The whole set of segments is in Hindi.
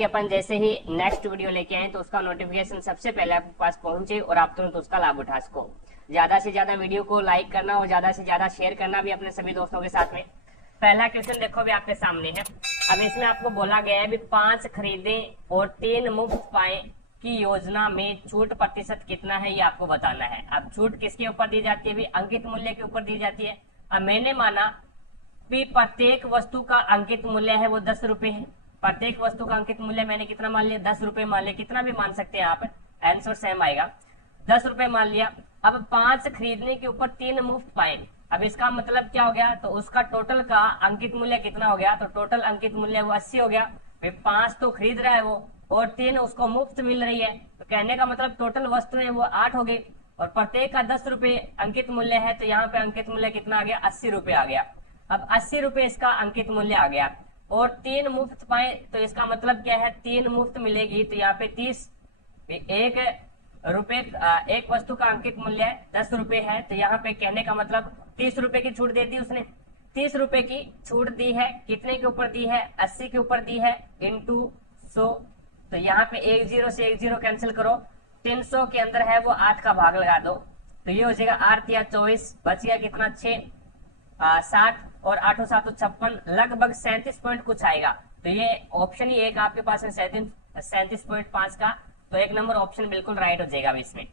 कि अपन जैसे ही नेक्स्ट वीडियो लेके आए तो उसका नोटिफिकेशन सबसे पहले आपके पास पहुंचे और आप तुरंत उसका लाभ उठा सको। ज्यादा से ज्यादा वीडियो को लाइक करना और ज्यादा से ज्यादा शेयर करना भी अपने सभी दोस्तों के साथ में। पहला क्वेश्चन देखो भी आपके सामने है। अब इसमें आपको बोला गया है भी 5 खरीदे और 3 मुफ्त पाए की योजना में छूट प्रतिशत कितना है, ये आपको बताना है। अब छूट किसके ऊपर दी जाती है भी? अंकित मूल्य के ऊपर दी जाती है। अब मैंने माना भी प्रत्येक वस्तु का अंकित मूल्य है वो 10 रुपए है। प्रत्येक वस्तु का अंकित मूल्य मैंने कितना मान लिया? 10 रुपए मान लिया। कितना भी मान सकते हैं आप, आंसर सेम आएगा। 10 रुपए मान लिया। अब 5 खरीदने के ऊपर 3 मुफ्त पाएंगे। अब इसका मतलब क्या हो गया? तो उसका टोटल का अंकित मूल्य कितना हो गया? तो टोटल अंकित मूल्य वो 80 हो गया। भाई 5 तो खरीद रहा है वो और 3 उसको मुफ्त मिल रही है, तो कहने का मतलब टोटल वस्तुएं वो 8 हो गई और प्रत्येक का 10 रुपए अंकित मूल्य है। तो यहाँ पे अंकित मूल्य कितना आ गया? 80 रुपए आ गया। अब 80 रुपए इसका अंकित मूल्य आ गया और 3 मुफ्त पाए, तो इसका मतलब क्या है? 3 मुफ्त मिलेगी। तो यहाँ पे 30 एक वस्तु का अंकित मूल्य 10 रुपए है, तो यहाँ पे कहने का मतलब 30 रुपए की छूट दे दी उसने। 30 रुपए की छूट दी है, कितने के ऊपर दी है? 80 के ऊपर दी है इंटू 100। तो यहाँ पे 1 0 से 1 0 कैंसिल करो। 300 के अंदर है वो 8 का भाग लगा दो, तो ये हो जाएगा 8 या 24, बच गया कितना? 6 60 और 8 7 56, लगभग 37 पॉइंट कुछ आएगा। तो ये ऑप्शन ही एक आपके पास है 37.5 का, तो 1 नंबर ऑप्शन बिल्कुल राइट हो जाएगा इसमें।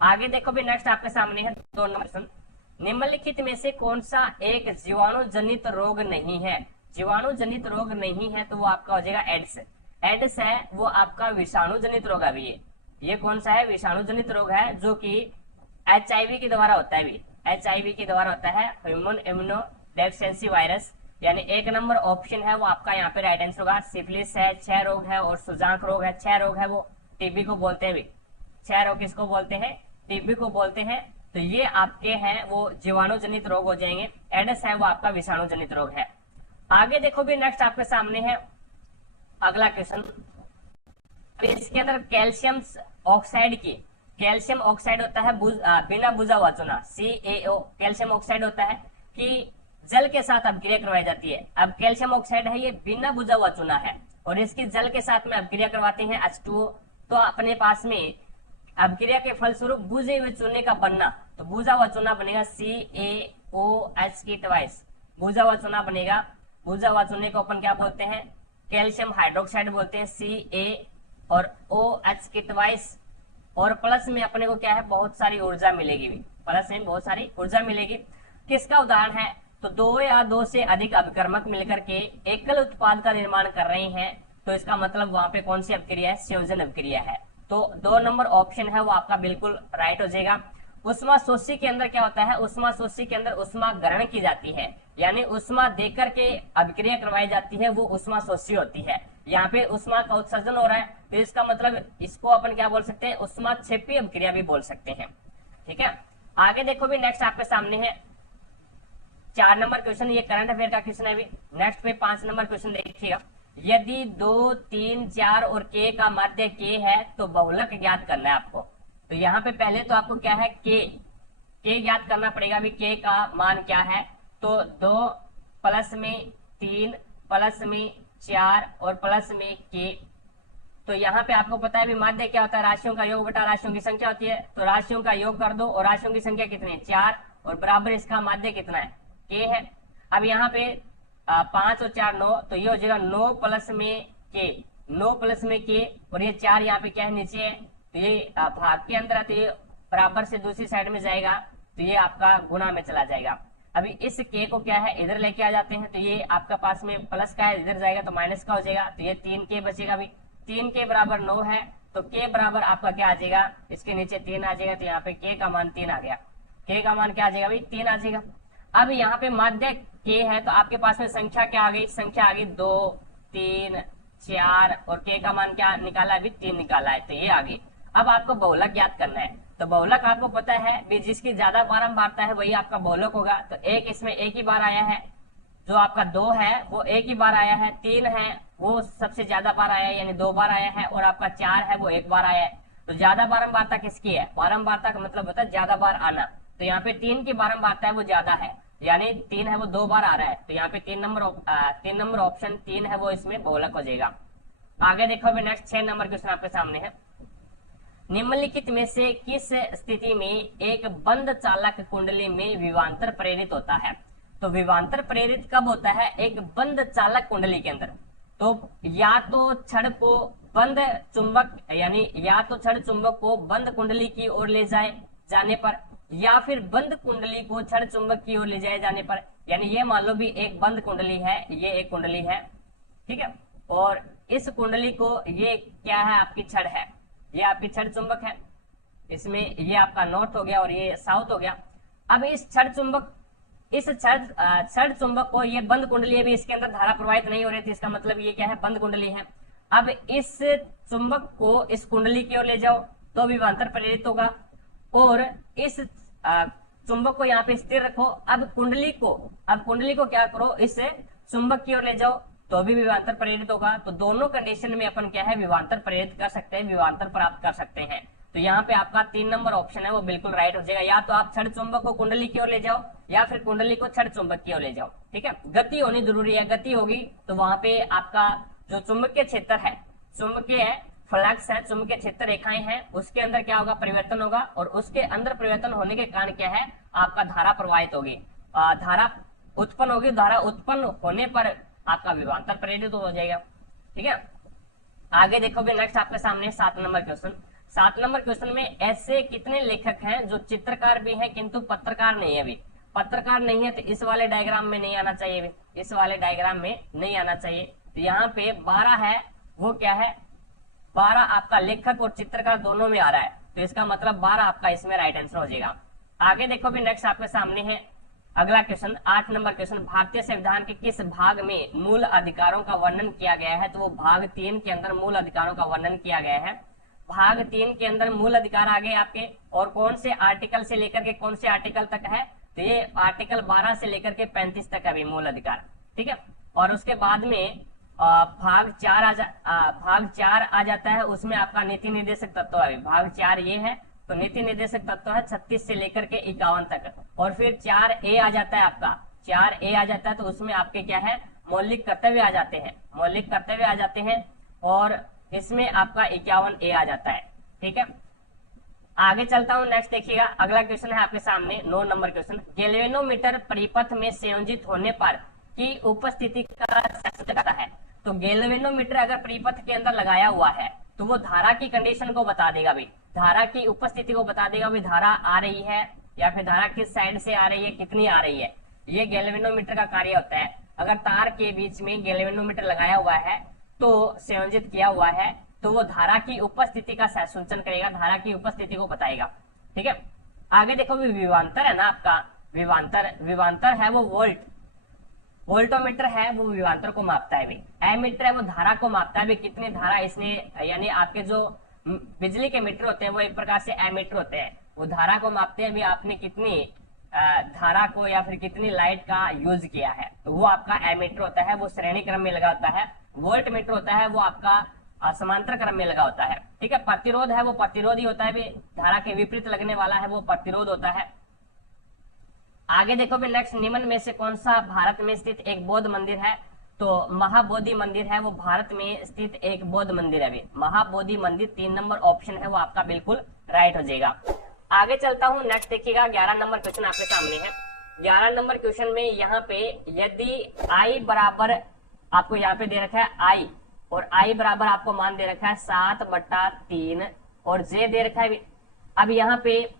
आगे देखो भी नेक्स्ट आपके सामने है 2 नंबर क्वेश्चन। निम्नलिखित में से कौन सा एक जीवाणु जनित रोग नहीं है? जीवाणु जनित रोग नहीं है तो वो आपका हो जाएगा एड्स। एड्स है वो आपका विषाणु जनित रोग है। ये कौन सा है? विषाणु जनित रोग है जो कि HIV के द्वारा होता है। HIV के द्वारा होता है, ह्यूमन इम्यूनो डेफिशिएंसी वायरस। यानी 1 नंबर ऑप्शन है वो आपका यहाँ पे राइट आंसर होगा। सिफिलिस है, क्षय रोग है और सुजाक रोग है। क्षय रोग है वो टीबी को बोलते हैं। क्षय रोग किसको बोलते हैं? टीबी को बोलते हैं। तो ये आपके हैं वो जीवाणु जनित रोग हो जाएंगे। एड्स है वो आपका विषाणु जनित रोग है। आगे देखो भी नेक्स्ट आपके सामने है अगला क्वेश्चन। इसके अंदर कैल्शियम ऑक्साइड की, कैल्शियम ऑक्साइड होता है बिना बुझा हुआ चूना, CaO कैल्शियम ऑक्साइड होता है कि जल के साथ अभिक्रिया करवाई जाती है। अब कैल्शियम ऑक्साइड है ये बिना बुझा हुआ चूना है और इसकी जल के साथ में अभिक्रिया करवाते हैं H2O। तो अपने पास में अभिक्रिया के फलस्वरूप बुझे हुए चूने का बनना, तो बुझा हुआ चूना बनेगा CaOH की ट्वाइस, बुझा हुआ चूना बनेगा। बुझा हुआ चूने को अपन क्या बोलते हैं? कैल्शियम हाइड्रोक्साइड बोलते हैं, Ca और OH की ट्वाइस। और प्लस में अपने को क्या है? बहुत सारी ऊर्जा मिलेगी, प्लस में बहुत सारी ऊर्जा मिलेगी। किसका उदाहरण है? तो 2 या 2 से अधिक अभिकर्मक मिलकर के एकल उत्पाद का निर्माण कर रहे हैं, तो इसका मतलब वहां पे कौन सी अभिक्रिया है? संयोजन अभिक्रिया है। तो 2 नंबर ऑप्शन है वो आपका बिल्कुल राइट हो जाएगा। उष्मा शोषी के अंदर क्या होता है? उष्मा शोषी के अंदर उष्मा ग्रहण की जाती है, यानी उष्मा देकर के अभिक्रिया करवाई जाती है, वो उष्मा शोषी होती है। यहाँ पे उष्मा का उत्सर्जन हो रहा है, तो इसका मतलब इसको अपन क्या बोल सकते हैं? उष्मा क्षेपी अभिक्रिया भी बोल सकते हैं। ठीक है, आगे देखो भी नेक्स्ट आपके सामने है 4 नंबर क्वेश्चन। ये करंट अफेयर का क्वेश्चन है। नेक्स्ट पे 5 नंबर क्वेश्चन देखिएगा। यदि 2, 3, 4 और k का माध्य k है तो बहुलक ज्ञात करना है आपको। तो यहाँ पे पहले तो आपको क्या है? k ज्ञात करना पड़ेगा। अभी k का मान क्या है? तो 2 प्लस में 3 प्लस में 4 और प्लस में k। तो यहाँ पे आपको पता है भी माध्य क्या होता है? राशियों का योग बटा राशियों की संख्या होती है। तो राशियों का योग कर दो और राशियों की संख्या कितनी है? 4 और बराबर इसका माध्य कितना है? k है। अब यहाँ पे 5 और 4 9, तो ये हो जाएगा 9 प्लस में k, 9 प्लस में k और ये 4 यहाँ पे क्या है? नीचे है, तो ये भाग के अंदर है, तो ये बराबर से दूसरी साइड में जाएगा, तो ये आपका गुणा में चला जाएगा। अभी इस k को क्या है? इधर लेके आ जाते हैं, तो ये आपका पास में प्लस का है, इधर जाएगा तो माइनस का हो जाएगा, तो ये 3k बचेगा। अभी 3k बराबर 9 है, तो k बराबर आपका क्या आ जाएगा? इसके नीचे 3 आ जाएगा, तो यहाँ पे k का मान 3 आ गया। k का मान क्या आ जाएगा? भाई 3 आ जाएगा। अब यहाँ पे माध्य k है, तो आपके पास में संख्या क्या आ गई? संख्या आ गई 2, 3, 4 और k का मान क्या निकाला? अभी 3 निकाला है, तो ये आ गई। अब आपको बहुलक ज्ञात करना है। तो बहुलक आपको पता है भी जिसकी ज्यादा बारंबारता है वही आपका बहुलक होगा। तो एक इसमें एक ही बार आया है, जो आपका 2 है वो एक ही बार आया है, 3 है वो सबसे ज्यादा बार आया है यानी 2 बार आया है, और आपका 4 है वो 1 बार आया है। तो ज्यादा बारंबारता किसकी है? बारंबारता का मतलब होता है ज्यादा बार आना। तो यहाँ पे 3 की बारंबारता है वो ज्यादा है, यानी 3 है वो 2 बार आ रहा है, तो यहाँ पे 3 नंबर ऑप्शन 3 है वो इसमें बहुलक हो जाएगा। आगे देखो अभी नेक्स्ट 6 नंबर क्वेश्चन आपके सामने है। निम्नलिखित में से किस स्थिति में एक बंद चालक कुंडली में विभवांतर प्रेरित होता है? तो विभवांतर प्रेरित कब होता है? एक बंद चालक कुंडली के अंदर। तो या तो छड़ को बंद चुंबक यानी या तो छड़ चुंबक को बंद कुंडली की ओर ले जाने पर, या फिर बंद कुंडली को छड़ चुंबक की ओर ले जाए जाने पर। यानी ये मान लो भी एक बंद कुंडली है, ये एक कुंडली है, ठीक है, और इस कुंडली को ये क्या है? आपकी छड़ है, ये आपकी छड़ चुंबक है, इसमें ये आपका नॉर्थ हो गया और ये साउथ हो गया। अब इस छड़ चुंबक को ये बंद कुंडली है, भी इसके अंदर धारा प्रवाहित नहीं हो रही थी, इसका मतलब ये क्या है? बंद कुंडली है। अब इस चुंबक को इस कुंडली की ओर ले जाओ तो विभवांतर प्रेरित होगा, और इस चुंबक को यहाँ पे स्थिर रखो। अब कुंडली को क्या करो? इस चुंबक की ओर ले जाओ तो भी विभवांतर प्रेरित होगा। तो दोनों कंडीशन में अपन क्या है? विभवांतर प्रेरित कर सकते हैं, विभवांतर प्राप्त कर सकते हैं। तो यहाँ पे आपका 3 नंबर ऑप्शन है वो बिल्कुल राइट हो जाएगा। या तो आप छड़ चुंबक को कुंडली की ओर ले जाओ, या फिर कुंडली को छड़ चुंबक की ओर ले जाओ, ठीक है। गति होनी जरूरी है, गति होगी तो वहां पे आपका जो चुंबकीय क्षेत्र है, चुंबकीय फ्लक्स है, चुंबकीय क्षेत्र रेखाएं हैं, उसके अंदर क्या होगा? परिवर्तन होगा, और उसके अंदर परिवर्तन होने के कारण क्या है? आपका धारा प्रवाहित होगी, धारा उत्पन्न होगी। धारा उत्पन्न होने पर आपका विभवांतर प्रेरित हो जाएगा, ठीक है। आगे देखो भी नेक्स्ट आपके सामने 7 नंबर क्वेश्चन। 7 नंबर क्वेश्चन में ऐसे कितने लेखक हैं जो चित्रकार भी हैं किंतु पत्रकार नहीं है? भी पत्रकार नहीं है तो इस वाले डायग्राम में नहीं आना चाहिए, भी इस वाले डायग्राम में नहीं आना चाहिए। तो यहाँ पे 12 है, वो क्या है? 12 आपका लेखक और चित्रकार दोनों में आ रहा है, तो इसका मतलब 12 आपका इसमें राइट आंसर हो जाएगा। आगे देखो भी नेक्स्ट आपके सामने है अगला क्वेश्चन, 8 नंबर क्वेश्चन। भारतीय संविधान के किस भाग में मूल अधिकारों का वर्णन किया गया है? तो वो भाग 3 के अंदर मूल अधिकारों का वर्णन किया गया है। भाग 3 के अंदर मूल अधिकार आ गए आपके, और कौन से आर्टिकल से लेकर के कौन से आर्टिकल तक है? तो ये आर्टिकल 12 से लेकर के 35 तक है भी मूल अधिकार, ठीक है। और उसके बाद में भाग 4 आ जाता है, उसमें आपका नीति निर्देशक तत्व है। भाग 4 ये है, तो नीति निर्देशक तत्व है 36 से लेकर के 51 तक। और फिर 4A आ जाता है आपका, 4A आ जाता है, तो उसमें आपके क्या है? मौलिक कर्तव्य आ जाते हैं, मौलिक कर्तव्य आ जाते हैं, और इसमें आपका 51A आ जाता है, ठीक है। आगे चलता हूं, नेक्स्ट देखिएगा अगला क्वेश्चन है आपके सामने 9 नंबर क्वेश्चन। गैल्वेनोमीटर परिपथ में संयोजित होने पर की उपस्थिति का सूचक करता है। तो गैल्वेनोमीटर अगर परिपथ के अंदर लगाया हुआ है तो वो धारा की कंडीशन को बता देगा, भी धारा की उपस्थिति को बता देगा, भी धारा आ रही है या फिर धारा किस साइड से आ रही है, कितनी आ रही है। ये गैल्वेनोमीटर का कार्य होता है। अगर तार के बीच में गैल्वेनोमीटर लगाया हुआ है तो संयोजित किया हुआ है, तो वो धारा की उपस्थिति का सूचन करेगा, धारा की उपस्थिति को बताएगा, ठीक है। आगे देखो विभवांतर है ना आपका, विभवांतर है वो वोल्टोमीटर है, वो विभवांतर को मापता है। भी एमीटर है वो धारा को मापता है, भी कितनी धारा इसने, यानी आपके जो बिजली के मीटर होते हैं वो एक प्रकार से एमीटर होते हैं, वो धारा को मापते हैं भी आपने कितनी धारा को या फिर कितनी लाइट का यूज किया है, तो वो आपका एमीटर होता है, वो श्रेणी क्रम में लगा होता है। वोल्ट मीटर होता है वो आपका समांतर क्रम में लगा होता है, ठीक है। प्रतिरोध है वो प्रतिरोधी होता है, भी धारा के विपरीत लगने वाला है वो प्रतिरोध होता है। आगे देखो भी नेक्स्ट, निम्न में से कौन सा भारत में स्थित एक बौद्ध मंदिर है? तो महाबोधि मंदिर है वो भारत में स्थित एक बौद्ध मंदिर है। भी महाबोधि मंदिर 3 नंबर ऑप्शन है वो आपका बिल्कुल राइट हो जाएगा। आगे चलता हूं, नेक्स्ट देखिएगा 11 नंबर क्वेश्चन आपके सामने है। 11 नंबर क्वेश्चन में यहाँ पे यदि आई बराबर आपको यहाँ पे दे रखा है आई, और आई बराबर आपको मान दे रखा है 7/3 और जे दे रखा है। अब यहाँ पे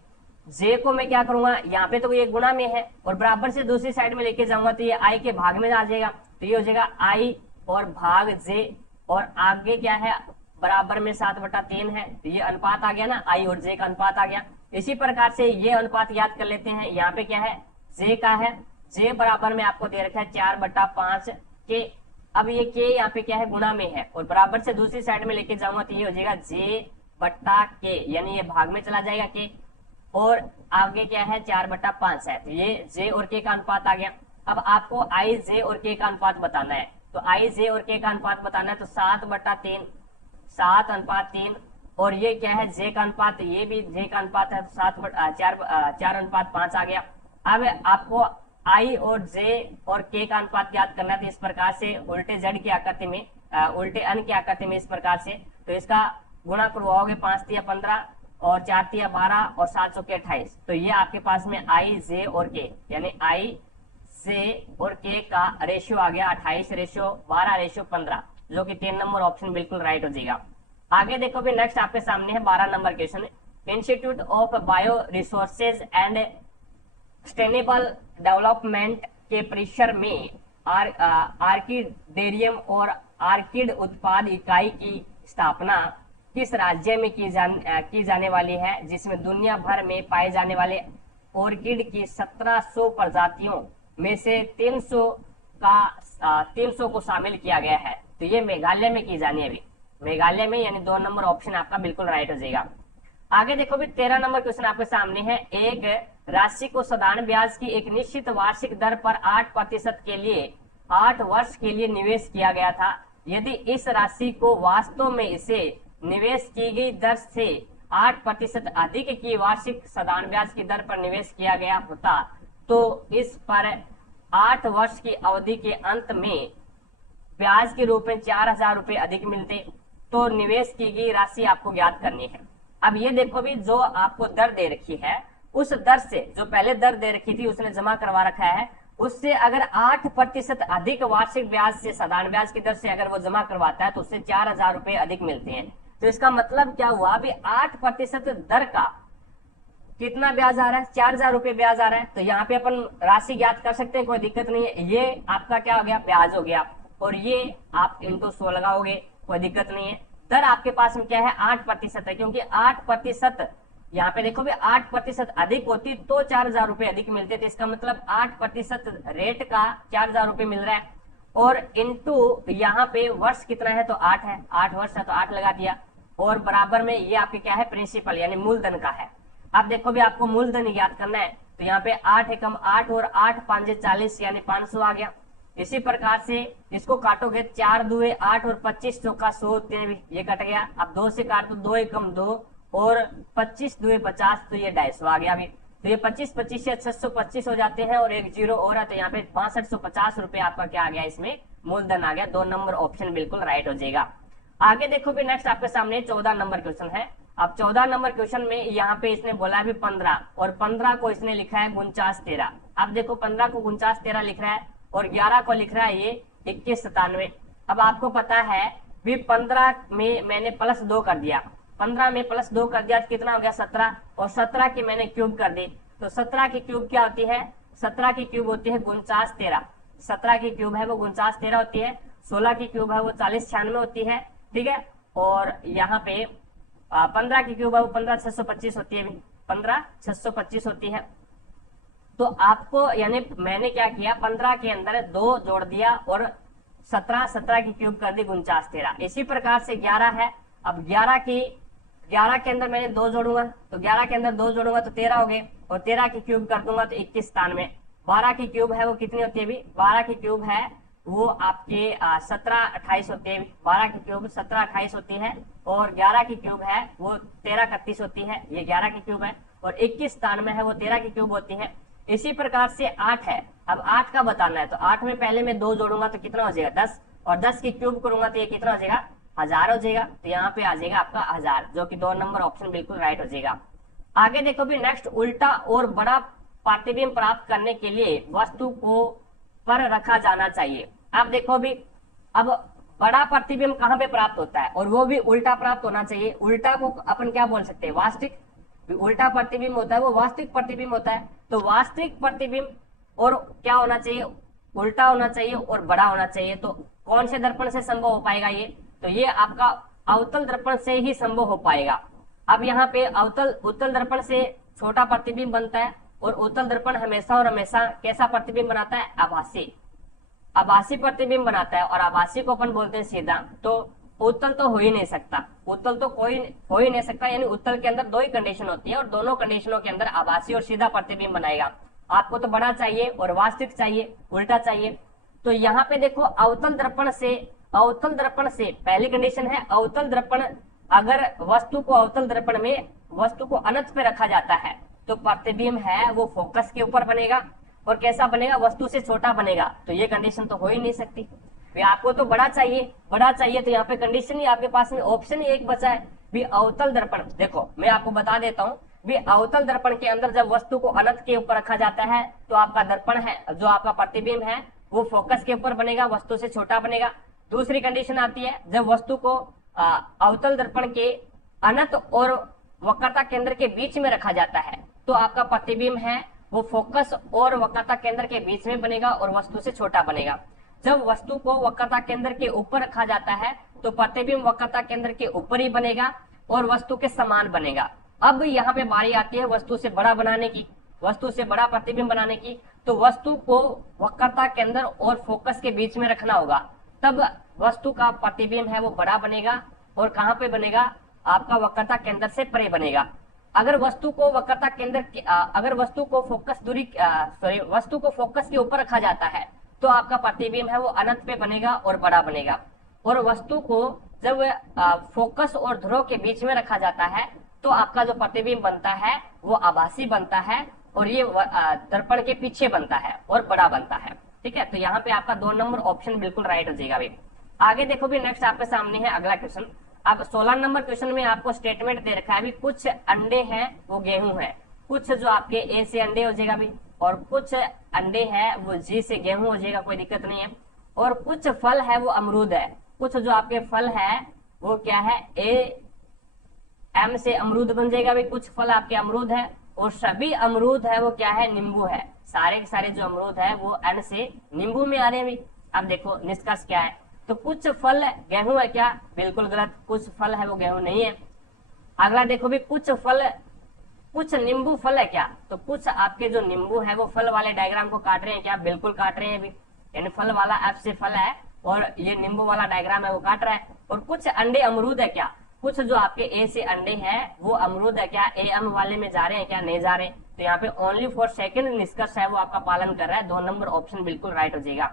जे को मैं क्या करूंगा, यहाँ पे तो ये गुणा में है और बराबर से दूसरी साइड में लेके जाऊंगा तो ये आई के भाग में आ जाएगा, तो ये हो जाएगा आई और भाग जे, और आगे क्या है बराबर में 7/3 है, तो ये अनुपात आ गया ना, आई और जे का अनुपात आ गया। इसी प्रकार से ये अनुपात याद कर लेते हैं, यहाँ पे क्या है जे का है, जे बराबर में आपको दे रखा है 4/5 के। अब ये के यहाँ पे क्या है गुणा में है और बराबर से दूसरी साइड में लेके जाऊंगा तो ये हो जाएगा जे/के, यानी ये भाग में चला जाएगा के, और आगे क्या है 4/5 है, तो ये जे और के का अनुपात आ गया। अब आपको आई जे और के का अनुपात बताना है, तो आई जे और के का अनुपात बताना है तो 7/3, 7/3, और ये क्या है जे का अनुपात, ये भी जे का अनुपात है तो 4/5 आ गया। अब आपको आई और जे और के का अनुपात याद करना है, तो इस प्रकार से उल्टे जेड की आकृति में उल्टे अन क्या करते हैं इस प्रकार से, तो इसका गुणा करवाओगे 5 तिया 15 और 4 तिया 12 और 7 चौके 28, तो ये आपके पास में आई जे और के यानी आई से और के का रेशियो आ गया 28:12:15, जो कि 3 नंबर ऑप्शन बिल्कुल राइट हो जाएगा। आगे देखो भी नेक्स्ट आपके सामने है 12 number question. Institute of bio resources and sustainable development के परिसर में आर्किडेरियम और आर्किड उत्पाद इकाई की स्थापना किस राज्य में की जाने वाली है, जिसमें दुनिया भर में पाए जाने वाले ऑर्किड की 1700 प्रजातियों में से 300 को शामिल किया गया है। तो ये मेघालय में की जानी है अभी, मेघालय में, यानी 2 नंबर ऑप्शन आपका बिल्कुल राइट हो जाएगा। आगे देखो भी 13 नंबर क्वेश्चन आपके सामने है। एक राशि को साधारण ब्याज की एक निश्चित वार्षिक दर पर 8% के लिए 8 वर्ष के लिए निवेश किया गया था। यदि इस राशि को वास्तव में इसे निवेश की गई दर से 8% अधिक की वार्षिक साधारण ब्याज की दर पर निवेश किया गया होता तो इस पर 8 वर्ष की अवधि के अंत में ब्याज के रूप में 4000 रुपए अधिक मिलते। तो निवेश की गई राशि आपको ज्ञात करनी है। अब ये देखो भी जो आपको दर दे रखी है, उस दर से जो पहले दर दे रखी थी उसने जमा करवा रखा है, उससे अगर 8% अधिक वार्षिक ब्याज से साधारण ब्याज की दर से अगर वो जमा करवाता है तो उससे 4000 रुपए अधिक मिलते हैं। तो इसका मतलब क्या हुआ, अभी 8% दर का कितना ब्याज आ रहा है, 4000 रुपए ब्याज आ रहा है। तो यहाँ पे अपन राशि ज्ञात कर सकते हैं, कोई दिक्कत नहीं है। ये आपका क्या हो गया, ब्याज हो गया, और ये आप इनको 100 लगाओगे, कोई दिक्कत नहीं है। दर आपके पास में क्या है, 8% है, क्योंकि 8% यहाँ पे देखो भी 8% अधिक होती तो 4000 रुपए अधिक मिलते थे। इसका मतलब 8% रेट का 4000 रुपए मिल रहा है, और इंटू यहाँ पे वर्ष कितना है तो 8 है, 8 वर्ष है तो 8 लगा दिया, और बराबर में ये आपके क्या है, प्रिंसिपल यानी मूलधन का है। अब देखो भी आपको मूलधन याद करना है, तो यहाँ पे 8 एकम 8 और 8 5 40 यानी 500 आ गया। इसी प्रकार से इसको काटोगे, 4 दुए 8 और 25 चौका 100, ये कट गया। अब 2 से काट तो 2 एकम 2 और 25 दुए 50, तो ये 250 आ गया अभी। तो ये 25 से 625 हो जाते हैं, और एक जीरो और है, तो यहाँ पे 6550 रुपए आपका क्या आ गया, इसमें मूलधन आ गया। 2 नंबर ऑप्शन बिल्कुल राइट हो जाएगा। आगे देखो भी नेक्स्ट आपके सामने 14 नंबर क्वेश्चन है। अब 14 नंबर क्वेश्चन में यहाँ पे इसने बोला है 15, और 15 को इसने लिखा है 4913। अब देखो 15 को 4913 लिख रहा है, और 11 को लिख रहा है ये 2197। अब आपको पता है भी 15 में मैंने +2 कर दिया, 15 में +2 कर दिया तो कितना हो गया, 17, और 17 की मैंने क्यूब कर दी। तो 17 की क्यूब क्या होती है, 17 की क्यूब होती है 4913। 17 की क्यूब है वो 4913 होती है। 16 की क्यूब है वो 4096 होती है, ठीक है। और यहाँ पे 15 की क्यूब है वो 15625 होती है, 15625 होती है। तो आपको यानी मैंने क्या किया, 15 के अंदर 2 जोड़ दिया, और 17 की क्यूब कर दी 4913। इसी प्रकार से 11 है। अब 11 के अंदर मैंने 2 जोड़ूंगा, तो 11 के अंदर 2 जोड़ूंगा तो 13 हो गए, और 13 की क्यूब कर दूंगा तो 2197। 12 की क्यूब है वो कितनी होती है अभी, 12 की क्यूब है वो आपके 1728 होती है। 12 की क्यूब 1728 होती है, और 11 की क्यूब है वो 1331 होती है, ये 11 की क्यूब है, और 2197 है वो 13 की क्यूब होती है। इसी प्रकार से 8 है। अब 8 का बताना है, तो 8 में पहले मैं 2 जोड़ूंगा तो कितना हो जाएगा, 10, और 10 की क्यूब करूंगा तो ये कितना हो जाएगा, 1000 हो जाएगा। तो यहाँ पे आ जाएगा आपका 1000, जो कि 2 नंबर ऑप्शन बिल्कुल राइट हो जाएगा। आगे देखो भी नेक्स्ट, उल्टा और बड़ा प्रतिबिंब प्राप्त करने के लिए वस्तु को पर रखा जाना चाहिए। अब देखो भी, अब बड़ा प्रतिबिंब कहाँ पे प्राप्त होता है, और वो भी उल्टा प्राप्त होना चाहिए। उल्टा को अपन क्या बोल सकते हैं, वास्तविक। उल्टा प्रतिबिंब होता है वो वास्तविक प्रतिबिंब होता है। तो वास्तविक प्रतिबिंब और क्या होना चाहिए, उल्टा होना चाहिए और बड़ा होना चाहिए। तो कौन से दर्पण से संभव हो पाएगा ये, तो ये आपका अवतल दर्पण से ही संभव हो पाएगा। अब यहाँ पे उत्तल दर्पण से छोटा प्रतिबिंब बनता है, और उत्तल दर्पण हमेशा और हमेशा कैसा प्रतिबिंब बनाता है, आभासी प्रतिबिंब बनाता है, और आभासी को अपन बोलते हैं सीधा। तो उत्तल तो हो ही नहीं सकता, उत्तल तो कोई हो ही नहीं सकता, यानी उत्तल के अंदर 2 ही कंडीशन होती है, और दोनों कंडीशनों के अंदर आभासी और सीधा प्रतिबिंब बनाएगा। आपको तो बड़ा चाहिए और वास्तविक चाहिए, उल्टा चाहिए। तो यहाँ पे देखो अवतल दर्पण से पहली कंडीशन है, अवतल दर्पण, अगर वस्तु को अवतल दर्पण में वस्तु को अनंत पे रखा जाता है तो प्रतिबिंब है वो फोकस के ऊपर बनेगा, और कैसा बनेगा, वस्तु से छोटा बनेगा। तो ये कंडीशन तो हो ही नहीं सकती। भी आपको तो बड़ा चाहिए तो यहाँ पे कंडीशन ही आपके पास में ऑप्शन ही एक बचा है भी अवतल दर्पण। देखो मैं आपको बता देता हूँ भी अवतल दर्पण के अंदर जब वस्तु को अनंत के ऊपर रखा जाता है तो आपका दर्पण है, जो आपका प्रतिबिंब है वो फोकस के ऊपर बनेगा, वस्तु से छोटा बनेगा। दूसरी कंडीशन आती है जब वस्तु को अवतल दर्पण के अनंत और वक्रता केंद्र के बीच में रखा जाता है तो आपका प्रतिबिंब है वो फोकस और वक्रता केंद्र के बीच में बनेगा और वस्तु से छोटा बनेगा। जब वस्तु को वक्रता केंद्र के ऊपर रखा जाता है तो प्रतिबिंब वक्रता केंद्र के ऊपर ही बनेगा और वस्तु के समान बनेगा। अब यहाँ पे बारी आती है वस्तु से बड़ा बनाने की, वस्तु से बड़ा प्रतिबिंब बनाने की। तो वस्तु को वक्रता केंद्र और फोकस के बीच में रखना होगा, तब वस्तु का प्रतिबिंब है वो बड़ा बनेगा और कहाँ पे बनेगा, आपका वक्रता केंद्र से परे बनेगा। अगर वस्तु को वक्रता केंद्र अगर वस्तु को वस्तु को फोकस के ऊपर रखा जाता है तो आपका प्रतिबिंब है वो अनंत पे बनेगा और बड़ा बनेगा। और वस्तु को जब फोकस और ध्रुव के बीच में रखा जाता है तो आपका जो प्रतिबिंब बनता है वो आभासी बनता है और ये दर्पण के पीछे बनता है और बड़ा बनता है। ठीक है, तो यहाँ पे आपका 2 नंबर ऑप्शन बिल्कुल राइट हो जाएगा। भाई आगे देखो भी नेक्स्ट आपके सामने है अगला क्वेश्चन। अब 16 नंबर क्वेश्चन में आपको स्टेटमेंट दे रखा है भी कुछ अंडे हैं वो गेहूं है, कुछ जो आपके ए से अंडे हो जाएगा भी, और कुछ अंडे हैं वो जी से गेहूं हो जाएगा, कोई दिक्कत नहीं है। और कुछ फल है वो अमरूद है, कुछ जो आपके फल है वो क्या है, ए एम से अमरूद बन जाएगा भाई, कुछ फल आपके अमरूद है। और सभी अमरूद है वो क्या है, नींबू है, सारे के सारे जो अमरूद है वो एन से नींबू में आ रहे हैं भाई। अब देखो निष्कर्ष क्या है, तो कुछ फल गेहूं है क्या, बिल्कुल गलत, कुछ फल है वो गेहूं नहीं है। अगला देखो भी कुछ नींबू फल है क्या, तो कुछ आपके जो नींबू है वो फल वाले डायग्राम को काट रहे हैं क्या, बिल्कुल काट रहे हैं भी, यानी फल वाला एफ से फल है और ये नींबू वाला डायग्राम है वो काट रहा है। और कुछ अंडे अमरूद है क्या, कुछ जो आपके ए से अंडे हैं वो अमरूद है क्या, ए एम वाले में जा रहे हैं क्या, नहीं जा रहे। तो यहाँ पे ओनली फॉर सेकंड निष्कर्ष है वो आपका पालन कर रहा है, 2 नंबर ऑप्शन बिल्कुल राइट हो जाएगा।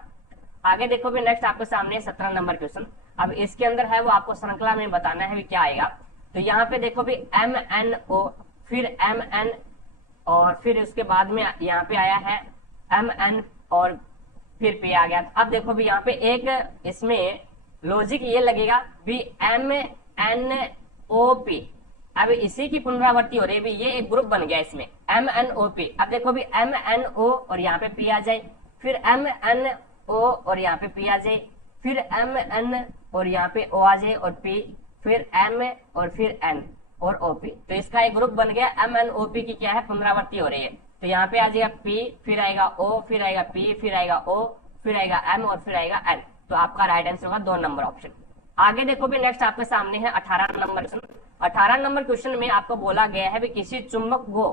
आगे देखो भी नेक्स्ट आपके सामने 17 नंबर क्वेश्चन। अब इसके अंदर है वो आपको श्रृंखला में बताना है भी क्या आएगा। तो यहाँ पे देखो भी एम एन ओ, फिर एम एन और फिर उसके बाद में यहाँ पे आया है एम एन और फिर पी आ गया। अब देखो भी यहाँ पे एक इसमें लॉजिक ये लगेगा भी एम एन ओ पी, अब इसी की पुनरावृत्ति हो रही है भी, ये एक ग्रुप बन गया इसमें एम एन ओ पी। अब देखो भी एम एन ओ और यहाँ पे पी आ जाए, फिर एम एन ओ और यहाँ पे पी आ जाए, फिर एम एन और यहाँ पे ओ आ जाए और पी, फिर एम और फिर एन और ओ पी। तो इसका एक ग्रुप बन गया, एम एन ओ पी की क्या है, पुनरावृत्ति हो रही है। तो यहाँ पे आ जाएगा पी, फिर आएगा ओ, फिर आएगा पी, फिर आएगा ओ, फिर आएगा एम और फिर आएगा एन। तो आपका राइट आंसर होगा 2 नंबर ऑप्शन। आगे देखो भी नेक्स्ट आपके सामने है 18 नंबर क्वेश्चन। 18 नंबर क्वेश्चन में आपको बोला गया है भी किसी चुंबक को,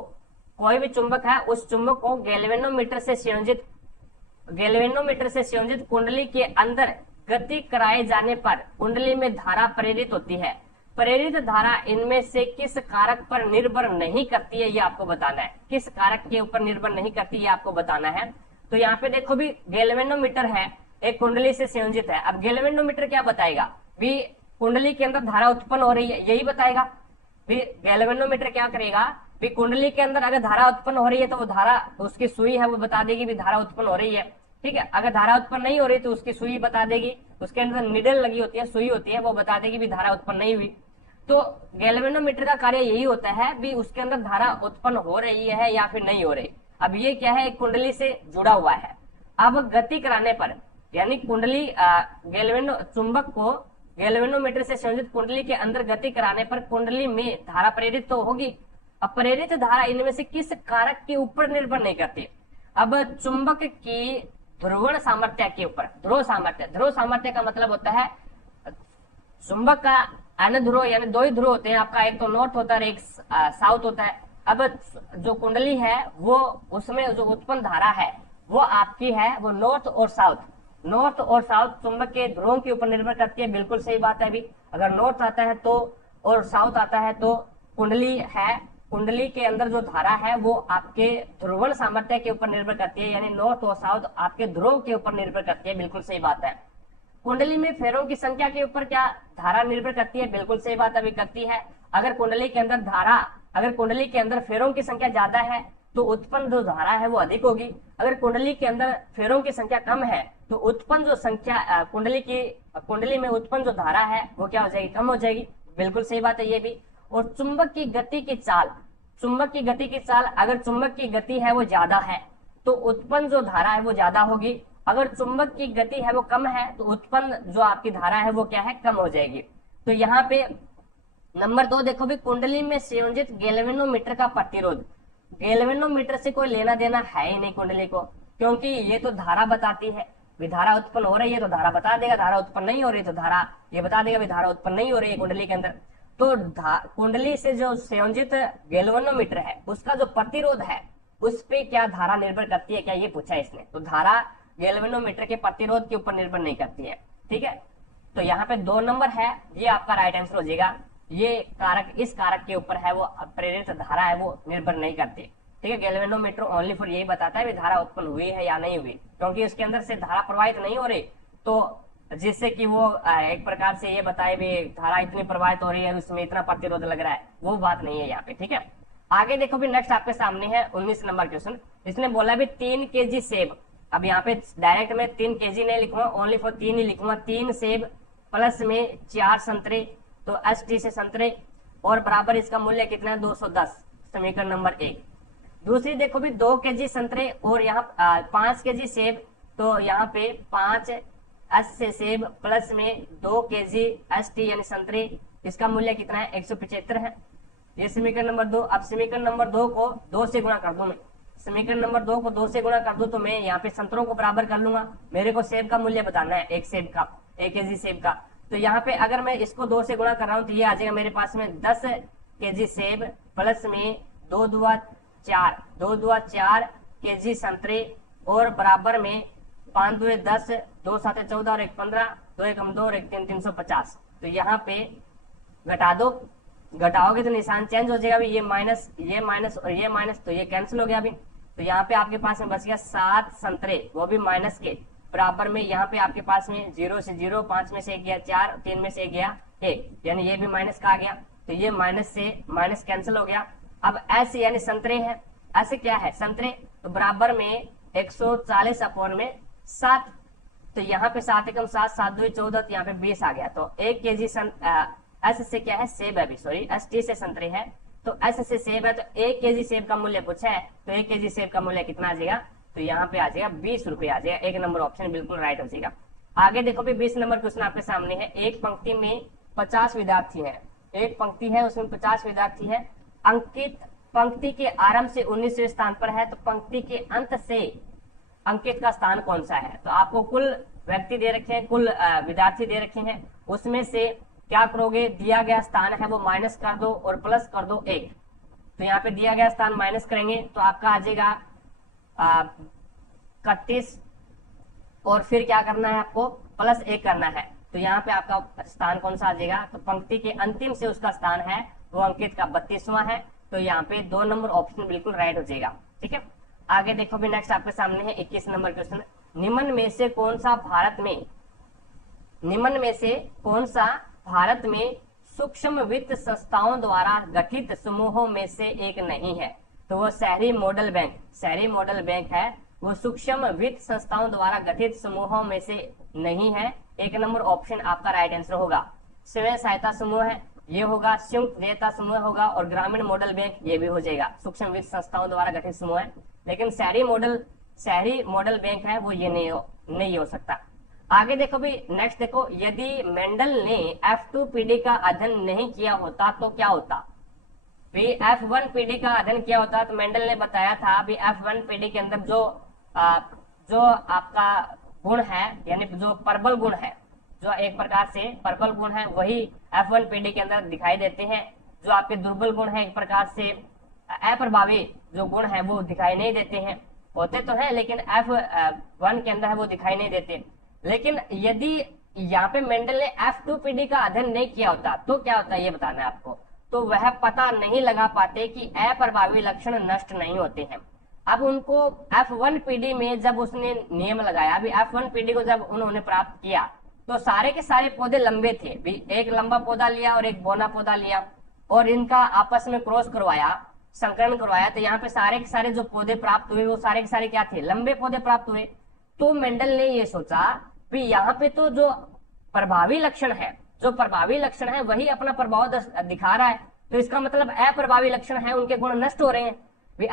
कोई भी चुंबक है उस चुंबक को गैल्वेनोमीटर से संयोजित कुंडली के अंदर गति कराए जाने पर कुंडली में धारा प्रेरित होती है। प्रेरित धारा इनमें से किस कारक पर निर्भर नहीं करती है, ये आपको बताना है। किस कारक के ऊपर निर्भर नहीं करती है आपको बताना है। तो यहाँ पे देखो भी गैल्वेनोमीटर है, एक कुंडली से संयोजित है। अब गैल्वेनोमीटर क्या बताएगा भी, कुंडली के अंदर धारा उत्पन्न हो रही है, यही बताएगा भी। गैल्वेनोमीटर क्या करेगा भी, कुंडली के अंदर अगर धारा उत्पन्न हो रही है तो वो धारा, उसकी सुई है वो बता देगी भी धारा उत्पन्न हो रही है। ठीक है, अगर धारा उत्पन्न नहीं हो रही तो उसकी सुई बता देगी, उसके अंदर निडल लगी होती है, सुई होती है, वो बता देगी भी धारा उत्पन्न नहीं हुई। तो गैल्वेनोमीटर का कार्य यही होता है भी उसके अंदर धारा उत्पन्न हो रही है या फिर नहीं हो रही। अब ये क्या है, एक कुंडली से जुड़ा हुआ है। अब गति कराने पर, यानी कुंडली चुंबक को गैल्वेनोमीटर से संयोजित कुंडली के अंदर गति कराने पर कुंडली में धारा प्रेरित तो होगी। अब प्रेरित धारा इनमें से किस कारक के ऊपर निर्भर नहीं करती। अब चुंबक की ध्रुवण सामर्थ्य के ऊपर, ध्रुव सामर्थ्य का मतलब होता है चुंबक का एन ध्रुव, यानी 2 ही ध्रुव होते हैं आपका, एक तो नॉर्थ होता है एक साउथ होता है। अब जो कुंडली है वो, उसमें जो उत्पन्न धारा है वो आपकी है वो नॉर्थ और साउथ चुंबक के ध्रुवों के ऊपर निर्भर करती है। बिल्कुल सही बात है अभी, अगर नॉर्थ आता है तो और साउथ आता है तो कुंडली है, कुंडली के अंदर जो धारा है वो आपके ध्रुवण सामर्थ्य के ऊपर निर्भर करती है, यानी नॉर्थ और साउथ आपके ध्रुव के ऊपर निर्भर करती है। बिल्कुल सही बात है। कुंडली में फेरों की संख्या के ऊपर क्या धारा निर्भर करती है, बिल्कुल सही बात अभी करती है। अगर कुंडली के अंदर फेरों की संख्या ज्यादा है तो उत्पन्न जो धारा है वो अधिक होगी। अगर कुंडली के अंदर फेरों की संख्या कम है तो उत्पन्न जो संख्या कुंडली में उत्पन्न जो धारा है वो क्या हो जाएगी, कम हो जाएगी। बिल्कुल सही बात है ये भी। और चुंबक की गति की चाल, अगर चुंबक की गति है वो ज्यादा है तो उत्पन्न जो धारा है वो ज्यादा होगी। अगर चुंबक की गति है वो कम है तो उत्पन्न जो आपकी धारा है वो क्या है, कम हो जाएगी। तो यहाँ पे नंबर 2 देखो भी, कुंडली में संयोजित गैल्वेनोमीटर का प्रतिरोध। गैल्वेनोमीटर से कोई लेना देना है ही नहीं कुंडली को, क्योंकि ये तो धारा बताती है। भी धारा उत्पन्न हो रही है तो धारा बता देगा, धारा उत्पन्न नहीं हो रही तो धारा ये बता देगा भी धारा उत्पन्न नहीं हो रही है कुंडली के अंदर। तो कुंडली से जो संयोजित गैल्वेनोमीटर है उसका जो प्रतिरोध है उस पे क्या धारा निर्भर करती है, क्या ये पूछा है इसने। तो धारा गैल्वेनोमीटर के प्रतिरोध के ऊपर निर्भर नहीं करती है, ठीक है। तो यहाँ पे 2 नंबर है, ये आपका राइट आंसर हो जाएगा। ये कारक, इस कारक के ऊपर है वो प्रेरित धारा है वो निर्भर नहीं करती, ठीक है। गैल्वेनोमीटर ओनली फॉर यही बताता है धारा उत्पन्न हुई है या नहीं हुई, क्योंकि उसके अंदर से धारा प्रवाहित नहीं हो रही, तो जिससे कि वो एक प्रकार से ये बताए भी धारा इतनी प्रवाहित हो रही है उसमें इतना प्रतिरोध लग रहा है, वो बात नहीं है यहाँ पे, ठीक है। आगे देखो भी, नेक्स्ट आपके सामने है 19 नंबर क्वेश्चन। इसने बोला भी 3 kg सेब। अब यहाँ पे डायरेक्ट में 3 kg नहीं लिखूंगा, ओनली फॉर 3 ही लिखूंगा। 3 सेब प्लस में 4 संतरे, तो ST से संतरे, और बराबर इसका मूल्य कितना है, 210, समीकरण नंबर 1। दूसरी देखो भी 2 kg संतरे और यहाँ 5 kg सेब, तो यहाँ पे 5 S से सेब प्लस में 2 kg ST यानी संतरे, इसका मूल्य कितना है, 175 है। ये समीकरण नंबर 2। अब समीकरण नंबर 2 को 2 से गुणा कर दूं मैं, समीकरण नंबर 2 को 2 से गुणा कर दूं तो मैं यहाँ पे संतरों को बराबर कर लूंगा। मेरे को सेब का मूल्य बताना है, एक सेब का, 1 kg सेब का। तो यहाँ पे अगर मैं इसको 2 से गुणा कर रहा हूँ तो ये आ जाएगा मेरे पास में 10 kg सेब प्लस में 2 दूआ 4 kg संतरे, और बराबर में 5 दूए 10, 2 सात 14 और 1 15, 2 1 2 और 1 3 350। तो यहाँ पे घटा दो, घटाओगे तो निशान चेंज हो जाएगा, ये माइनस और ये माइनस, तो ये कैंसिल हो गया अभी। तो यहाँ पे आपके पास में बच गया 7 संतरे, वो भी माइनस के, बराबर में यहाँ पे आपके पास में 0 से 0, 5 में से 1 गया 4, 3 में से 1 गया 1, यानी ये भी माइनस का आ गया। तो ये माइनस से माइनस कैंसिल हो गया। अब ऐसे यानी संतरे है, ऐसे क्या है संतरे, तो बराबर में 140 अपॉन में 7, तो यहाँ पे 7 एकम 7, 7 2 14, तो यहाँ पे 20 आ गया। तो 1 kg S से क्या है, सेब है, सॉरी ST से संतरे है, तो S से सेब है, तो 1 kg सेब का मूल्य पूछा है, तो 1 kg सेब का मूल्य कितना आ जाएगा, तो यहाँ पे आ जाएगा 20 रुपए आ जाएगा। 1 नंबर ऑप्शन बिल्कुल राइट हो जाएगा। आगे देखो भी 20 नंबर क्वेश्चन आपके सामने है। एक पंक्ति में 50 विद्यार्थी है, एक पंक्ति है उसमें 50 विद्यार्थी है। अंकित पंक्ति के आरंभ से 19वें स्थान पर है, तो पंक्ति के अंत से अंकित का स्थान कौन सा है। तो आपको कुल व्यक्ति दे रखे हैं, कुल विद्यार्थी दे रखे हैं, उसमें से क्या करोगे, दिया गया स्थान है वो माइनस कर दो और प्लस कर दो 1। तो यहाँ पे दिया गया स्थान माइनस करेंगे तो आपका आ जाएगा 31, और फिर क्या करना है आपको, प्लस 1 करना है। तो यहाँ पे आपका स्थान कौन सा आ जाएगा, तो पंक्ति के अंतिम से उसका स्थान है वो अंकित का 32वां है। तो यहाँ पे 2 नंबर ऑप्शन बिल्कुल राइट हो जाएगा, ठीक है। आगे देखो भी, नेक्स्ट आपके सामने है 21 नंबर क्वेश्चन। निम्न में से कौन सा भारत में सूक्ष्म वित्त संस्थाओं द्वारा गठित समूहों में से एक नहीं है। तो वो शहरी मॉडल बैंक है, वो सूक्ष्म वित्त संस्थाओं द्वारा गठित समूहों में से नहीं है। 1 नंबर ऑप्शन आपका राइट आंसर होगा। स्वयं सहायता समूह है ये होगा, संयुक्त देयता समूह होगा, और ग्रामीण मॉडल बैंक ये भी हो जाएगा। सूक्ष्म वित्त संस्थाओं द्वारा गठित समूह है, लेकिन शहरी मॉडल बैंक है वो ये नहीं हो सकता। आगे देखो भी, नेक्स्ट देखो, यदि मेंडल ने F2PD का अध्ययन नहीं किया होता तो क्या होता। भी F1PD का अध्ययन किया होता तो मेंडल ने बताया था भी F1PD के अंदर जो आपका गुण है, यानी जो प्रबल गुण है, जो एक प्रकार से प्रबल गुण है वही F1PD के अंदर दिखाई देते हैं। जो आपके दुर्बल गुण है, एक प्रकार से अप्रभावी जो गुण है वो दिखाई नहीं देते हैं, होते तो है लेकिन F1 के अंदर है वो दिखाई नहीं देते। लेकिन यदि यहाँ पे मेंडल ने F2PD का अध्ययन नहीं किया होता तो क्या होता है ये बताना है आपको। तो वह पता नहीं लगा पाते कि अप्रभावी लक्षण नष्ट नहीं होते हैं। अब उनको F1PD में जब उसने नियम लगाया, अभी F1PD को जब उन्होंने प्राप्त किया तो सारे के सारे पौधे लंबे थे, भी एक लंबा पौधा लिया और एक बौना पौधा लिया और इनका आपस में क्रॉस करवाया। संकरण करवाया तो यहाँ पे सारे के सारे जो पौधे प्राप्त हुए वो सारे के सारे क्या थे, लंबे पौधे प्राप्त हुए। तो मेंडल ने ये सोचा भी यहाँ पे तो जो प्रभावी लक्षण है, जो प्रभावी लक्षण है वही अपना प्रभाव दिखा रहा है, तो इसका मतलब अप्रभावी लक्षण है उनके गुण नष्ट हो रहे हैं।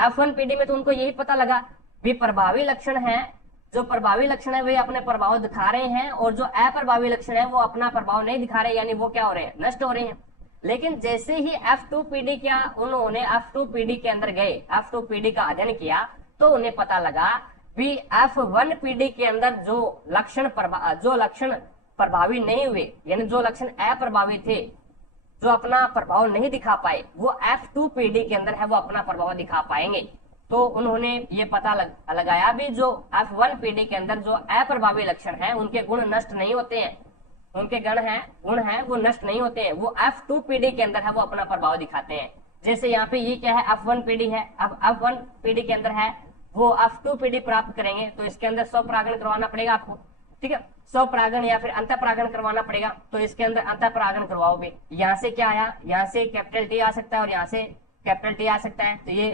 F1 पीढ़ी में तो उनको यही पता लगा भी प्रभावी लक्षण है, जो प्रभावी लक्षण है वे अपने प्रभाव दिखा रहे हैं और जो अप्रभावी लक्षण है वो अपना प्रभाव नहीं दिखा रहे, यानी वो क्या हो रहे हैं, नष्ट हो रहे हैं। लेकिन जैसे ही F2 पीढ़ी क्या उन्होंने F2 पीढ़ी के अंदर गए, F2 पीढ़ी का अध्ययन किया तो उन्हें पता लगा भी F1 पीढ़ी के अंदर जो लक्षण प्रभावी नहीं हुए, यानी जो लक्षण अप्रभावी थे, जो अपना प्रभाव नहीं दिखा पाए, वो F2 पीढ़ी के अंदर है वो अपना प्रभाव दिखा पाएंगे। तो उन्होंने ये पता लगाया भी जो F1 पीढ़ी के अंदर जो अप्रभावी लक्षण है उनके गुण नष्ट नहीं होते हैं, उनके गुण है वो नष्ट नहीं होते हैं, वो F2 पीढ़ी के अंदर है वो अपना प्रभाव दिखाते हैं। जैसे यहाँ पे ये क्या है, F1 पीढ़ी है, अब F1 पीढ़ी के अंदर है वो F2 पीढ़ी प्राप्त करेंगे तो इसके अंदर स्वपरागण करवाना पड़ेगा आपको, ठीक है, स्वपरागण या फिर अंतःपरागण करवाना पड़ेगा। तो इसके अंदर अंतःपरागण करवाओगे, यहाँ से क्या आया, यहाँ से कैपिटल टी आ सकता है और यहाँ से कैपिटल टी आ सकता है, तो ये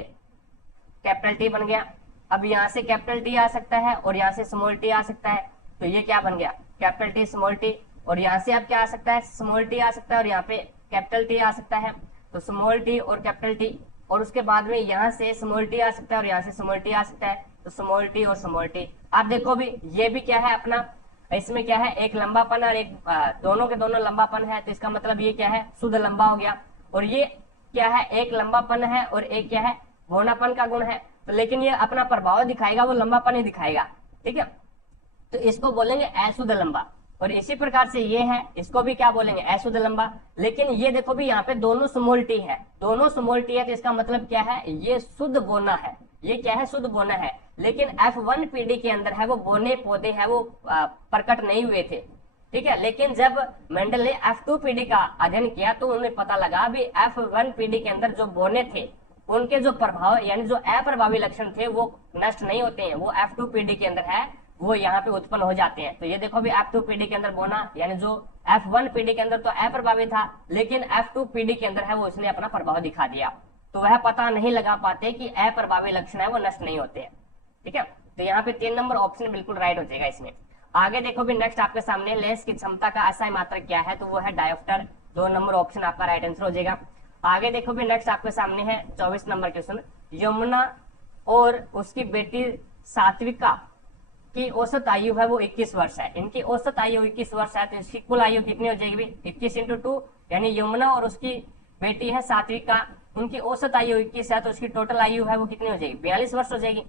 कैपिटल टी बन गया। अब यहाँ से कैपिटल टी आ सकता है और यहाँ से स्मॉल टी आ सकता है, तो ये क्या बन गया, कैपिटल टी स्मॉल टी। और यहाँ से अब क्या आ सकता है, स्मॉल टी आ सकता है और यहाँ पे कैपिटल टी आ सकता है, तो स्मॉल टी और कैपिटल टी। और उसके बाद में यहाँ से स्मॉल टी आ सकता है और यहाँ से स्मॉल टी आ सकता है, तो स्मॉल टी और स्मॉल टी। आप देखो भी ये भी क्या है अपना, इसमें क्या है, एक लंबापन और एक दोनों के दोनों लंबापन है, तो इसका मतलब ये क्या है, शुद्ध लंबा हो गया। और ये क्या है, एक लंबापन है और एक क्या है, बौनापन का गुण है, तो लेकिन ये अपना प्रभाव दिखाएगा वो लंबापन ही दिखाएगा, ठीक है, तो इसको बोलेंगे अशुद्ध लंबा। और इसी प्रकार से ये है, इसको भी क्या बोलेंगे, अशुद्ध लंबा। लेकिन ये देखो भी यहाँ पे दोनों स्मॉल टी है, दोनों स्मॉल टी है, तो इसका मतलब क्या है, ये शुद्ध बोना है, ये क्या है, शुद्ध बोना है। लेकिन F1 पीढ़ी के अंदर है वो बोने पौधे है वो प्रकट नहीं हुए थे, ठीक है। लेकिन जब मेंडल ने F2 पीढ़ी का अध्ययन किया तो उन्हें पता लगा भी F1 पीढ़ी के अंदर जो बोने थे उनके जो प्रभाव यानी जो अप्रभावी लक्षण थे वो नष्ट नहीं होते हैं, वो F2 पीढ़ी के अंदर है वो यहाँ पे उत्पन्न हो जाते हैं। तो ये देखो भी F2 पीढ़ी के अंदर बोना यानी जो F1 पीढ़ी के अंदर तो अप्रभावी था, लेकिन F2 पीढ़ी के अंदर है वो उसने अपना प्रभाव दिखा दिया, तो वह पता नहीं लगा पाते कि अप्रभावी लक्षण है वो नष्ट नहीं होते हैं, ठीक है। तो यहाँ पे 3 नंबर ऑप्शन बिल्कुल राइट हो जाएगा इसमें। आगे देखो भी नेक्स्ट आपके सामने लेंस की क्षमता का असाई मात्रक क्या है, तो वो है डायोप्टर, 2 नंबर ऑप्शन आपका राइट आंसर हो जाएगा। आगे देखो भी नेक्स्ट आपके सामने है 24 नंबर क्वेश्चन, यमुना और उसकी बेटी सात्विका की औसत आयु है वो 21 वर्ष है, इनकी औसत आयु 21 वर्ष है, तो इसकी कुल आयु कितनी हो जाएगी, 21 × 2, यानी यमुना और उसकी बेटी है सात्विका, उनकी औसत आयु 21 है, तो उसकी टोटल आयु है वो कितनी हो जाएगी, 42 वर्ष हो जाएगी।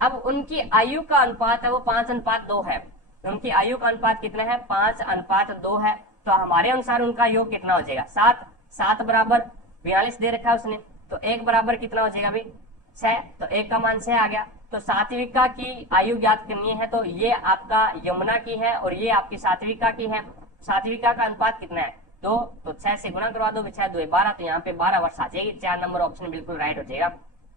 अब उनकी आयु का अनुपात है वो 5:2 है, उनकी आयु का अनुपात कितना है, 5:2 है, तो हमारे अनुसार उनका योग कितना हो जाएगा, 7 बराबर 42 दे रखा है उसने, तो 1 बराबर कितना हो जाएगा भाई 6, तो 1 का मान 6 आ गया। तो सात्विका की आयु ज्ञात करनी है, तो ये आपका यमुना की है और ये आपकी सात्विका की है। सात्विका का अनुपात कितना है 2, तो 6 से गुणा करवा दो, 6 2 12, तो यहाँ पे 12 वर्ष आ जाएगी, 4 नंबर ऑप्शन बिल्कुल राइट हो जाएगा।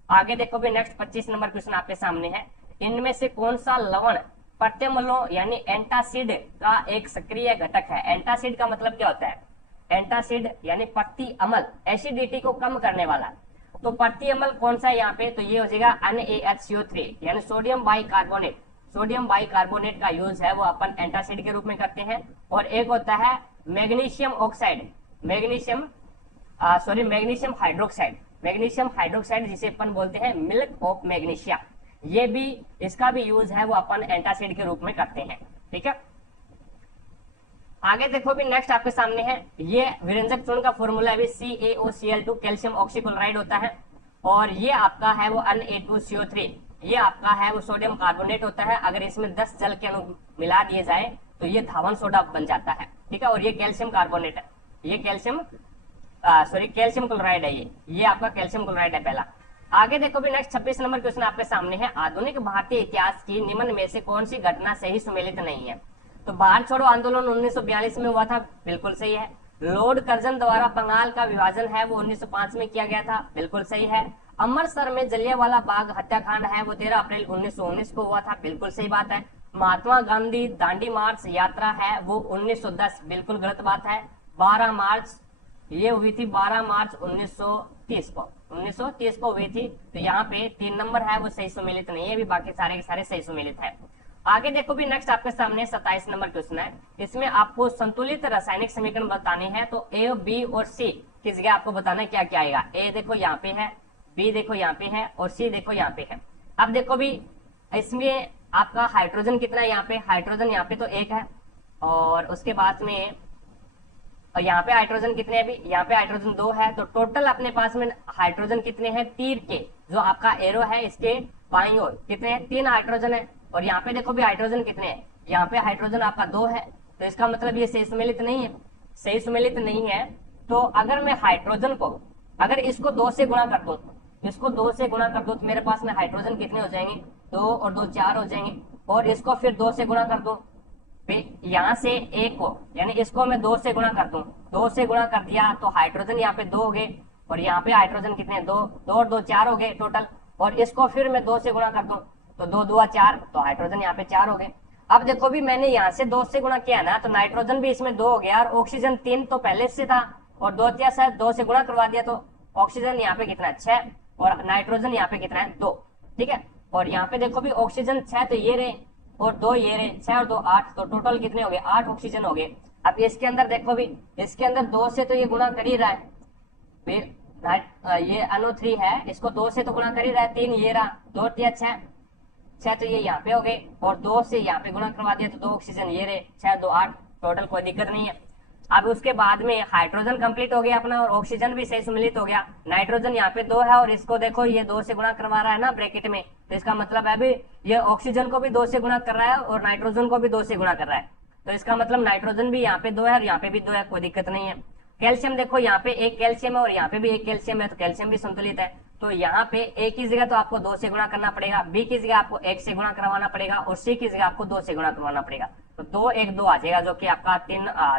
आगे देखो भी नेक्स्ट 25 नंबर क्वेश्चन आपके सामने है, इनमें से कौन सा लवण प्रत्यमलों यानी एंटासिड का एक सक्रिय घटक है। एंटासिड का मतलब क्या होता है, एंटासिड यानी प्रति अम्ल, एसिडिटी को कम करने वाला, तो प्रति अम्ल कौन सा है यहाँ पे, तो ये हो जाएगा NaHCO3 यानी सोडियम बाइकार्बोनेट। सोडियम बाइकार्बोनेट का यूज है वो अपन एंटासिड के रूप में करते हैं। और एक होता है magnesium oxide, magnesium hydroxide, magnesium hydroxide जिसे अपन बोलते हैं मिल्क ऑफ मैग्नीशिया, ये भी इसका भी यूज है वो अपन एंटासिड के रूप में करते हैं, ठीक है। आगे देखो भी नेक्स्ट आपके सामने है, ये विरंजक चूर्ण का फॉर्मूला है CaOCl2 कैल्शियम ऑक्सीक्लोराइड होता है, और ये आपका है वो Na2CO3, ये आपका है वो सोडियम कार्बोनेट होता है। अगर इसमें 10 जल के अणु मिला दिए जाए तो ये धावन सोडा बन जाता है, ठीक है। और ये कैल्शियम कार्बोनेट है, ये कैल्शियम क्लोराइड है, ये आपका कैल्शियम क्लोराइड है पहला। आगे देखो भी नेक्स्ट 26 नंबर क्वेश्चन आपके सामने है, आधुनिक भारतीय इतिहास की निम्न में से कौन सी घटना सही सुमेलित नहीं है। तो भारत छोड़ो आंदोलन 1942 में हुआ था, बिल्कुल सही है। लॉर्ड कर्जन द्वारा बंगाल का विभाजन है वो 1905 में किया गया था, बिल्कुल सही है। अमृतसर में जलियांवाला बाग हत्याकांड है वो 13 अप्रैल 1919 को हुआ था, बिल्कुल सही बात है। महात्मा गांधी दांडी मार्च यात्रा है वो 1910, बिल्कुल गलत बात है। 12 मार्च ये हुई थी 12 मार्च 1930 को, 1930 को हुई थी। तो यहाँ पे 3 नंबर है वो सही सुमेलित नहीं है, भी बाकी सारे के सारे सही सुमेलित है। आगे देखो भी नेक्स्ट आपके सामने 27 नंबर क्वेश्चन है। इसमें आपको संतुलित रासायनिक समीकरण बताने हैं। तो ए, बी और सी की जगह आपको बताना है क्या क्या आएगा। ए देखो यहाँ पे है, बी देखो यहाँ पे है और सी देखो यहाँ पे है। अब देखो भी इसमें आपका हाइड्रोजन कितना है, यहाँ पे हाइड्रोजन यहाँ पे तो 1 है, और उसके बाद में और यहाँ पे हाइड्रोजन कितने हैं भी, यहाँ पे हाइड्रोजन 2 है। तो टोटल अपने पास में हाइड्रोजन कितने हैं, तीर के जो आपका एरो है इसके बाईं ओर कितने हैं, 3 हाइड्रोजन है। और यहाँ पे देखो भी हाइड्रोजन कितने हैं, यहाँ पे हाइड्रोजन आपका 2 है। तो इसका मतलब ये सही सुमेलित नहीं है, सही सुमेलित नहीं है। तो अगर मैं हाइड्रोजन को, अगर इसको 2 से गुणा कर दूं, इसको 2 से गुणा कर दूं तो मेरे पास में हाइड्रोजन कितने हो जाएंगे, 2 और 2 4 हो जाएंगे। और इसको फिर 2 से गुणा कर दूं, यहाँ से एक को, यानी इसको मैं 2 से गुणा कर दूं, 2 से गुणा कर दिया तो हाइड्रोजन यहाँ पे 2 हो गए, और यहाँ पे हाइड्रोजन कितने 2 और 2 4 हो गए टोटल। और इसको फिर मैं 2 से गुणा कर दूं तो 2 2 4, तो हाइड्रोजन यहाँ पे 4 हो गए। अब देखो भी मैंने यहाँ से 2 से गुणा किया ना, तो नाइट्रोजन भी इसमें 2 हो गया, और ऑक्सीजन 3 तो पहले से था, और 2 2 से गुणा करवा दिया तो ऑक्सीजन यहाँ पे कितना 6, और नाइट्रोजन यहाँ पे कितना है 2, ठीक है। और यहाँ पे देखो भी ऑक्सीजन 6 तो ये रहे, और 2 ये रहे, 6 और 2 8, तो टोटल कितने हो गए 8 ऑक्सीजन हो गए। अब इसके अंदर देखो भी, इसके अंदर 2 से तो ये गुणा कर ही रहा है, फिर ये NO3 है, इसको 2 से तो गुणा कर ही रहा है, 3 ये रहा, 2 6 6 तो ये यहाँ पे हो गए, और 2 से यहाँ पे गुणा करवा दिया तो 2 ऑक्सीजन ये रहे, 6 2 8, टोटल कोई दिक्कत नहीं है। अब उसके बाद में हाइड्रोजन कंप्लीट हो गया अपना, और ऑक्सीजन भी सही सम्मिलित हो गया। नाइट्रोजन यहाँ पे 2 है, और इसको देखो ये 2 से गुणा करवा रहा है ना ब्रैकेट में, तो इसका मतलब है भी ये ऑक्सीजन को भी 2 से गुणा कर रहा है और नाइट्रोजन को भी 2 से गुणा कर रहा है। तो इसका मतलब नाइट्रोजन भी यहाँ पे 2 है और यहाँ पे भी 2 है, कोई दिक्कत नहीं है। कैल्शियम देखो यहाँ पे 1 कैल्शियम है और यहाँ पे भी 1 कैल्शियम है, तो कैल्शियम भी संतुलित है। तो यहाँ पे ए की जगह तो आपको 2 से गुणा करना पड़ेगा, बी की जगह आपको 1 से गुणा करवाना पड़ेगा, और सी की जगह आपको 2 से गुणा करवाना पड़ेगा। तो 2 1 2 आ जाएगा, जो कि आपका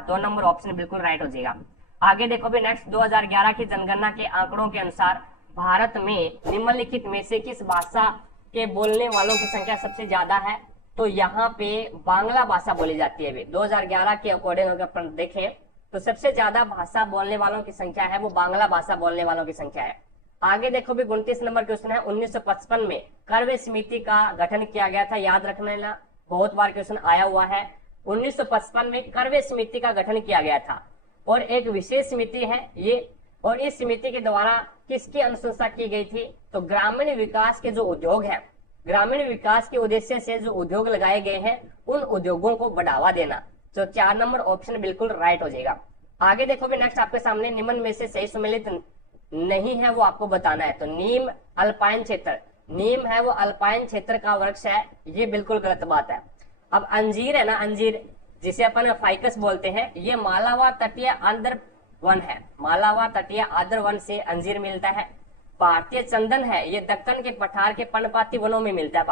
2 नंबर ऑप्शन बिल्कुल राइट हो जाएगा। आगे देखो भी नेक्स्ट 2011 की जनगणना के आंकड़ों के अनुसार भारत में निम्नलिखित में से किस भाषा के बोलने वालों की संख्या सबसे ज्यादा है। तो यहाँ पे बांग्ला भाषा बोली जाती है। 2011 के अकॉर्डिंग अगर अपन देखें तो सबसे ज्यादा भाषा बोलने वालों की संख्या है वो बांग्ला भाषा बोलने वालों की संख्या है। आगे देखो भी 29 नंबर क्वेश्चन है, 1955 में करवे समिति का गठन किया गया था। याद रखने ना, बहुत बार क्वेश्चन आया हुआ है। 1955 में करवे समिति का गठन किया गया था, और एक विशेष समिति है ये, और इस समिति के द्वारा किसकी अनुशंसा की गई थी। तो ग्रामीण विकास के जो उद्योग है, ग्रामीण विकास के उद्देश्य से जो उद्योग लगाए गए हैं उन उद्योगों को बढ़ावा देना। तो 4 नंबर ऑप्शन बिल्कुल राइट हो जाएगा। आगे देखो भी नेक्स्ट आपके सामने निम्न में से सही सम्मिलित नहीं है वो आपको बताना है। तो नीम अल्पाइन क्षेत्र, नीम है वो अल्पाइन क्षेत्र का वृक्ष है, ये बिल्कुल गलत बात है। अब अंजीर है ना, अंजीर जिसे अपन फाइकस बोलते हैं, ये मालावा तटीय आर्द्र वन है, मालावा तटीय आर्द्र वन से अंजीर मिलता है। भारतीय चंदन है, ये दक्कन के पठार के पर्णपाती वनों में मिलता है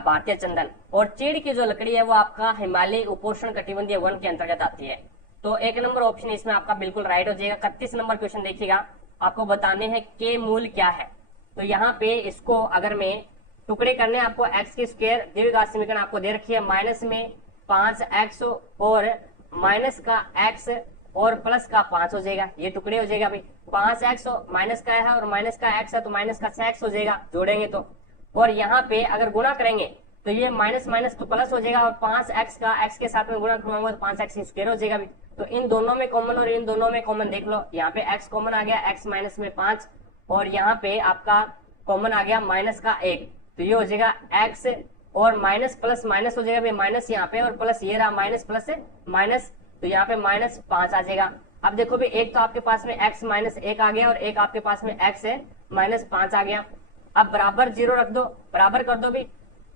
भारतीय चंदन। और चीड़ की जो लकड़ी है वो आपका हिमालय उपोष्ण कटिबंधीय वन के अंतर्गत आती है। तो 1 नंबर ऑप्शन इसमें आपका बिल्कुल राइट हो जाएगा। 31 नंबर क्वेश्चन देखिएगा, आपको बताने हैं के मूल क्या है। तो यहाँ पे इसको अगर मैं टुकड़े करने, आपको एक्स की स्क्वायर दीर्घघात समीकरण आपको दे रखी है, माइनस में 5x और माइनस का x और प्लस का 5 हो जाएगा, ये टुकड़े हो जाएगा भाई। 5x माइनस का है और माइनस का x है, तो माइनस का 6x हो जाएगा जोड़ेंगे तो। और यहाँ पे अगर गुणा करेंगे तो ये माइनस माइनस तो प्लस हो जाएगा, और 5x का x के साथ में गुणा करूंगा तो 5x स्क्वायर हो जाएगा। तो इन दोनों में कॉमन और इन दोनों में कॉमन देख लो, यहाँ पे x कॉमन आ गया, x माइनस में 5, और यहाँ पे आपका कॉमन आ गया माइनस का 1, तो ये हो जाएगा x और माइनस प्लस माइनस हो जाएगा, माइनस यहाँ पे और प्लस ये रहा, माइनस प्लस माइनस, तो यहाँ पे माइनस 5 आ जाएगा। अब देखो भी एक तो आपके पास में x माइनस 1 आ गया और एक आपके पास में x है माइनस 5 आ गया। अब बराबर 0 रख दो, बराबर कर दो भी,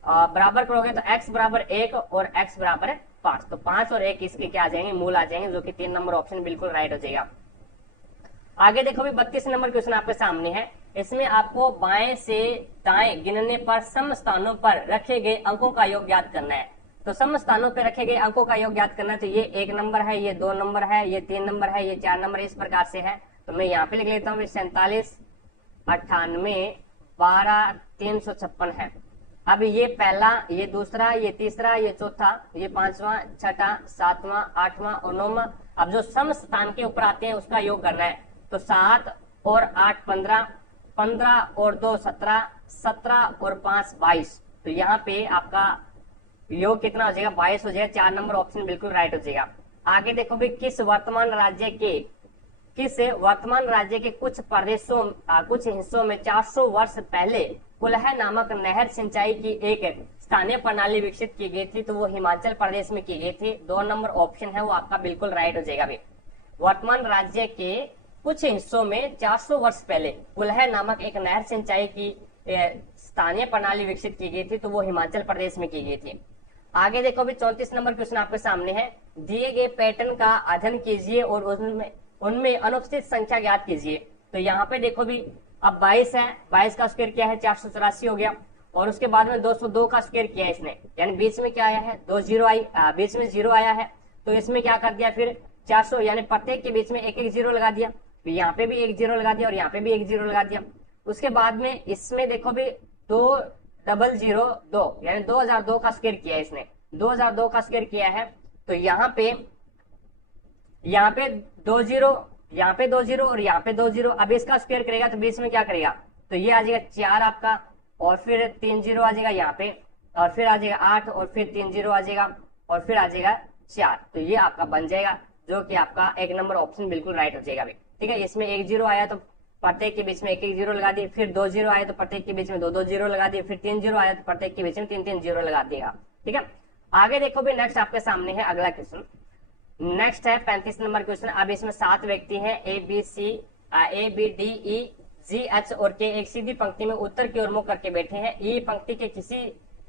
बराबर करोगे तो x बराबर 1 और x बराबर 5, तो 5 और 1 इसके क्या आ जाएंगे, मूल आ जाएंगे, जो कि 3 नंबर ऑप्शन बिल्कुल राइट हो जाएगा। आगे देखो भी 32 नंबर क्वेश्चन आपके सामने है। इसमें आपको बाएं से दाएं गिनने पर सम स्थानों पर रखे गए अंकों का योग ज्ञात करना है। तो सम स्थानों पर रखे गए अंकों का योग ज्ञात करना है। तो ये 1 नंबर है, ये 2 नंबर है, ये 3 नंबर है, ये 4 नंबर इस प्रकार से है। तो मैं यहाँ पे लिख लेता हूँ 47 98 12 356 है। अब ये पहला, ये दूसरा, ये तीसरा, ये चौथा, ये 5वां, 6वां, 7वां, 8वां और 9वां। अब जो सम स्थान के ऊपर आते हैं उसका योग करना है। तो 7 और 8 15, 15 और 2 17, 17 और 5 22। तो यहाँ पे आपका योग कितना हो जाएगा? 22 हो जाएगा। 4 नंबर ऑप्शन बिल्कुल राइट हो जाएगा। आगे देखो भी किस वर्तमान राज्य के कुछ प्रदेशों कुछ हिस्सों में 400 वर्ष पहले कुल्ह नामक नहर सिंचाई की एक स्थानीय प्रणाली विकसित की गई थी। तो वो हिमाचल प्रदेश में की गई थी। 2 नंबर ऑप्शन है वो आपका बिल्कुल राइट हो जाएगा। भी वर्तमान राज्य के कुछ हिस्सों में 400 वर्ष पहले कुल्ह नामक एक नहर सिंचाई की स्थानीय प्रणाली विकसित की गई थी। तो वो हिमाचल प्रदेश में की गई थी। आगे देखो भी 34 नंबर क्वेश्चन आपके सामने है। दिए गए पैटर्न का अध्ययन कीजिए और उनमें अनुपस्थित संख्या ज्ञात कीजिए। तो यहाँ पे देखो भी अब 22 है, 22 का स्क्वायर क्या है? 484 हो गया। और उसके बाद में 202 का स्क्वायर किया है इसने, यानी बीच में क्या आया है? 2 जीरो आई, बीच में जीरो आया है। तो इसमें क्या कर दिया फिर? 400 यानी प्रत्येक के बीच में एक एक जीरो लगा दिया। यहाँ पे भी एक जीरो लगा दिया और यहाँ पे भी एक जीरो लगा दिया। उसके बाद में इसमें देखो भी 2002 यानी 2002 का स्क्वायर किया है इसने, 2002 का स्क्वायर किया है। तो यहाँ पे 2 जीरो, यहाँ पे 2 जीरो और यहाँ पे 2 जीरो। अब इसका स्क्वायर करेगा तो बीच में क्या करेगा? तो ये आ जाएगा 4 आपका, और फिर 3 जीरो आ जाएगा यहाँ पे, और फिर आ जाएगा 8 और फिर 3 जीरो आ जाएगा और फिर आ जाएगा 4। तो ये आपका बन जाएगा, जो कि आपका 1 नंबर ऑप्शन बिल्कुल राइट हो जाएगा। ठीक है, इसमें 1 जीरो आया तो प्रत्येक के बीच में एक एक जीरो लगा दिए। फिर 2 जीरो आए तो प्रत्येक के बीच में 2 2 जीरो लगा दिए। फिर 3 जीरो आया तो प्रत्येक के बीच में 3 3 जीरो लगा दिएगा। ठीक है, आगे देखो भी नेक्स्ट आपके सामने है अगला क्वेश्चन। नेक्स्ट है 35 नंबर क्वेश्चन। अब इसमें 7 व्यक्ति हैं, A B D E G H और के एक सीधी पंक्ति में उत्तर की ओर मुख करके बैठे हैं। ई पंक्ति के किसी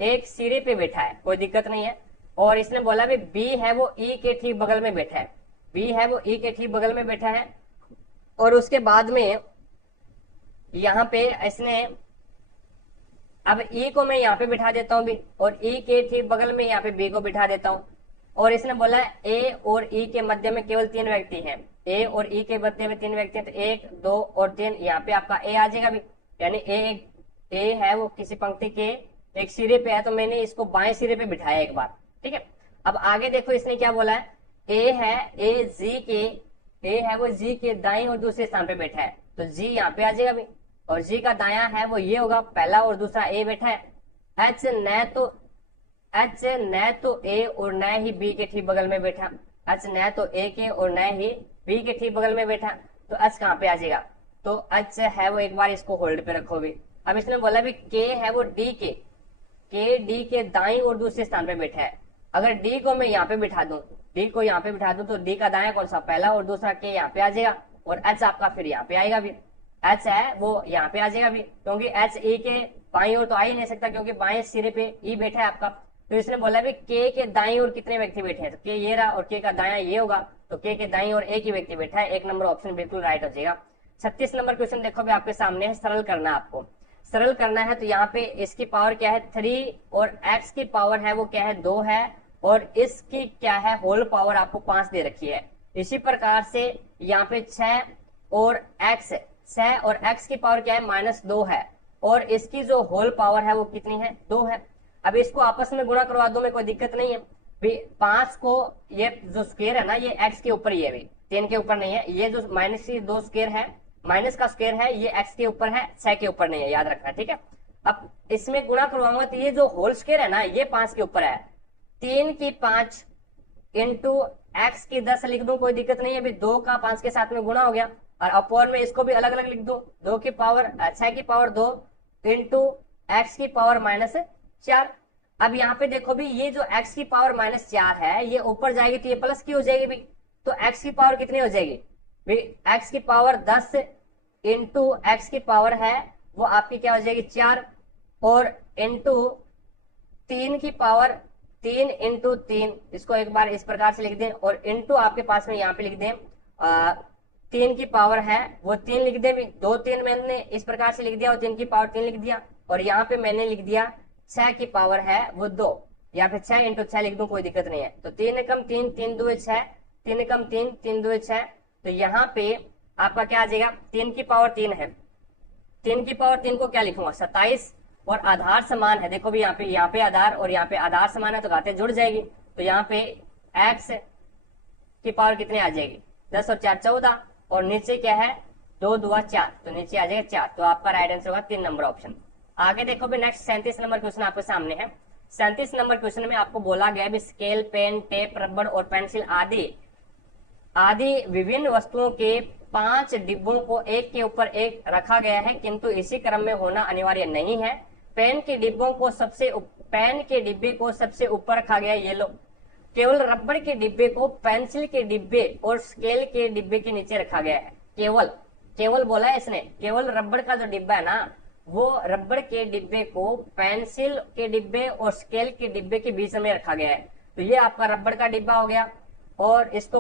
एक सिरे पे बैठा है, कोई दिक्कत नहीं है। और इसने बोला भी बी है वो ई के ठीक बगल में बैठा है, बी है वो ई के ठीक बगल में बैठा है। और उसके बाद में यहाँ पे इसने अब ई को मैं यहाँ पे बिठा देता हूँ भी, और ई के ठीक बगल में यहाँ पे बी को बिठा देता हूँ। और इसने बोला ए और ई के मध्य में केवल 3 व्यक्ति हैं, ए और ई के मध्य में 3 व्यक्ति हैं। तो 1 2 और 3, यहाँ पे आपका ए आ जाएगा भी, यानी ए है वो किसी पंक्ति के एक सिरे पे है, तो मैंने इसको बाएं सिरे पे बिठाया एक बार। ठीक है, अब आगे देखो इसने क्या बोला है, ए है वो जी के दाएं और दूसरे स्थान पे बैठा है। तो जी यहाँ पे आ जाएगा भी, और जी का दाया है वो ये होगा, पहला और दूसरा ए बैठा है। एच न तो ए और न ही बी के ठीक बगल में बैठा, एच न तो ए के और न ही बी के ठीक बगल में बैठा। तो एच कहाँ पे आ जाएगा? तो एच है वो, एक बार इसको होल्ड पे रखो भी। अब इसने बोला भी के है वो डी के दाएं और दूसरे स्थान पे बैठा है। अगर डी को मैं यहाँ पे बिठा दूं, तो डी का दाया कौन सा? पहला और दूसरा के यहाँ पे आ जाएगा, और एच आपका फिर यहाँ पे आएगा भी, एच है वो यहाँ पे आ जाएगा भी, क्योंकि एच ई के बाई ओर तो आ ही नहीं सकता, क्योंकि बाएं सिरे पे ई बैठा है आपका। तो इसने बोला भी के के दाईं ओर कितने व्यक्ति बैठे हैं? तो के ये रहा और के का दायां ये होगा, तो के के दाईं ओर एक ही व्यक्ति बैठा है। 1 नंबर ऑप्शन बिल्कुल राइट हो जाएगा। 36 नंबर क्वेश्चन देखो भी आपके सामने है, सरल करना आपको, सरल करना है। तो यहाँ पे इसकी पावर क्या है? 3 और एक्स की पावर है वो क्या है? 2 है, और इसकी क्या है? होल पावर आपको 5 दे रखी है। इसी प्रकार से यहाँ पे 6 और एक्स की पावर क्या है? -2 है, और इसकी जो होल पावर है वो कितनी है? 2 है। अब इसको आपस में गुणा करवा दो, में कोई दिक्कत नहीं है। 5 को ये जो स्क्वायर है ना, ये एक्स के ऊपर ही है, 10 के ऊपर नहीं है। ये जो -2 स्क्वायर है, माइनस का स्क्वायर है, ये एक्स के ऊपर है, 6 के ऊपर नहीं है, याद रखना। ठीक है, अब इसमें गुणा करवाऊंगा तो ये जो होल स्क्वायर है ना, ये 5 के ऊपर है। 3 की 5 इंटू एक्स की 10 लिख दूं, कोई दिक्कत नहीं है। अभी 2 का 5 के साथ में गुणा हो गया, और अपोर में इसको भी अलग अलग लिख दूं। 6 की पावर 2 इंटू एक्स की पावर -4। अब यहाँ पे देखो भी, ये जो x की पावर -4 है, ये ऊपर जाएगी तो ये प्लस की हो जाएगी भी, तो x की पावर कितनी हो जाएगी भी? x की पावर 10 इंटू एक्स की पावर है वो आपकी क्या हो जाएगी? 4, और इंटू 3 की पावर 3 इंटू 3, इसको एक बार इस प्रकार से लिख दें, और इंटू आपके पास में यहाँ पे लिख दें 3 की पावर है वो 3 लिख दें भी। 2 3 मैंने इस प्रकार से लिख दिया, और 3 की पावर 3 लिख दिया, और यहाँ पे मैंने लिख दिया 6 की पावर है वो 2, या फिर 6 इंटू 6 लिख दूं, कोई दिक्कत नहीं है। तो 3 एकम 3, 3 2 6, 3 एकम 3, 3 2 6। तो यहाँ पे आपका क्या आ जाएगा? 3 की पावर 3 है, 3 की पावर 3 को क्या लिखूंगा? 27, और आधार समान है। देखो भी यहाँ पे आधार और यहाँ पे आधार समान है, तो घातें जुड़ जाएगी। तो यहाँ पे x की पावर कितनी आ जाएगी, 10 और 4 14, और नीचे क्या है 2 दूआ 4, तो नीचे आ जाएगा 4। तो आपका राइट आंसर होगा 3 नंबर ऑप्शन। आगे देखो भी नेक्स्ट 37 नंबर क्वेश्चन आपके सामने है। 37 नंबर क्वेश्चन में आपको बोला गया है स्केल, पेन, टेप, रबड़ और पेंसिल आदि आदि विभिन्न वस्तुओं के 5 डिब्बों को एक के ऊपर एक रखा गया है, किंतु इसी क्रम में होना अनिवार्य नहीं है। पेन के डिब्बे को सबसे ऊपर रखा गया है, ये लो। केवल रबड़ के डिब्बे को पेंसिल के डिब्बे और स्केल के डिब्बे के नीचे रखा गया है। केवल बोला है इसने, केवल रबड़ का जो डिब्बा है ना, वो रबड़ के डिब्बे को पेंसिल के डिब्बे और स्केल के डिब्बे के बीच में रखा गया है। तो ये आपका रबड़ का डिब्बा हो गया, और इसको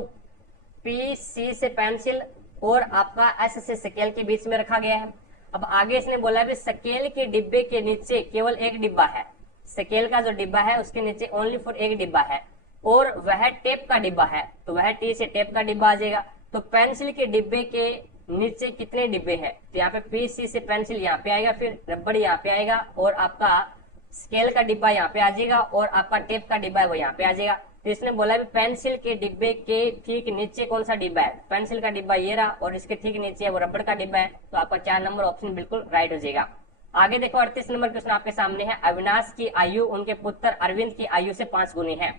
पी सी से पेंसिल और आपका एस से स्केल के बीच में रखा गया है। अब आगे इसने बोला है स्केल के डिब्बे के नीचे केवल एक डिब्बा है, स्केल का जो डिब्बा है उसके नीचे ओनली फॉर एक डिब्बा है, और वह टेप का डिब्बा है, तो वह टी से टेप का डिब्बा आ जाएगा। तो पेंसिल के डिब्बे के नीचे कितने डिब्बे हैं, तो यहाँ पे पी सी से पेंसिल यहाँ पे आएगा, फिर रबड़ यहाँ पे आएगा, और आपका स्केल का डिब्बा यहाँ पे आ जाएगा, और आपका टेप का डिब्बा है वो यहाँ पे आ जाएगा। तो इसने बोला भी पेंसिल के डिब्बे के ठीक नीचे कौन सा डिब्बा है, पेंसिल का डिब्बा ये रहा, और इसके ठीक नीचे है वो रबड़ का डिब्बा है। तो आपका 4 नंबर ऑप्शन बिल्कुल राइट हो जाएगा। आगे देखो 38 नंबर क्वेश्चन आपके सामने है। अविनाश की आयु उनके पुत्र अरविंद की आयु से 5 गुनी है।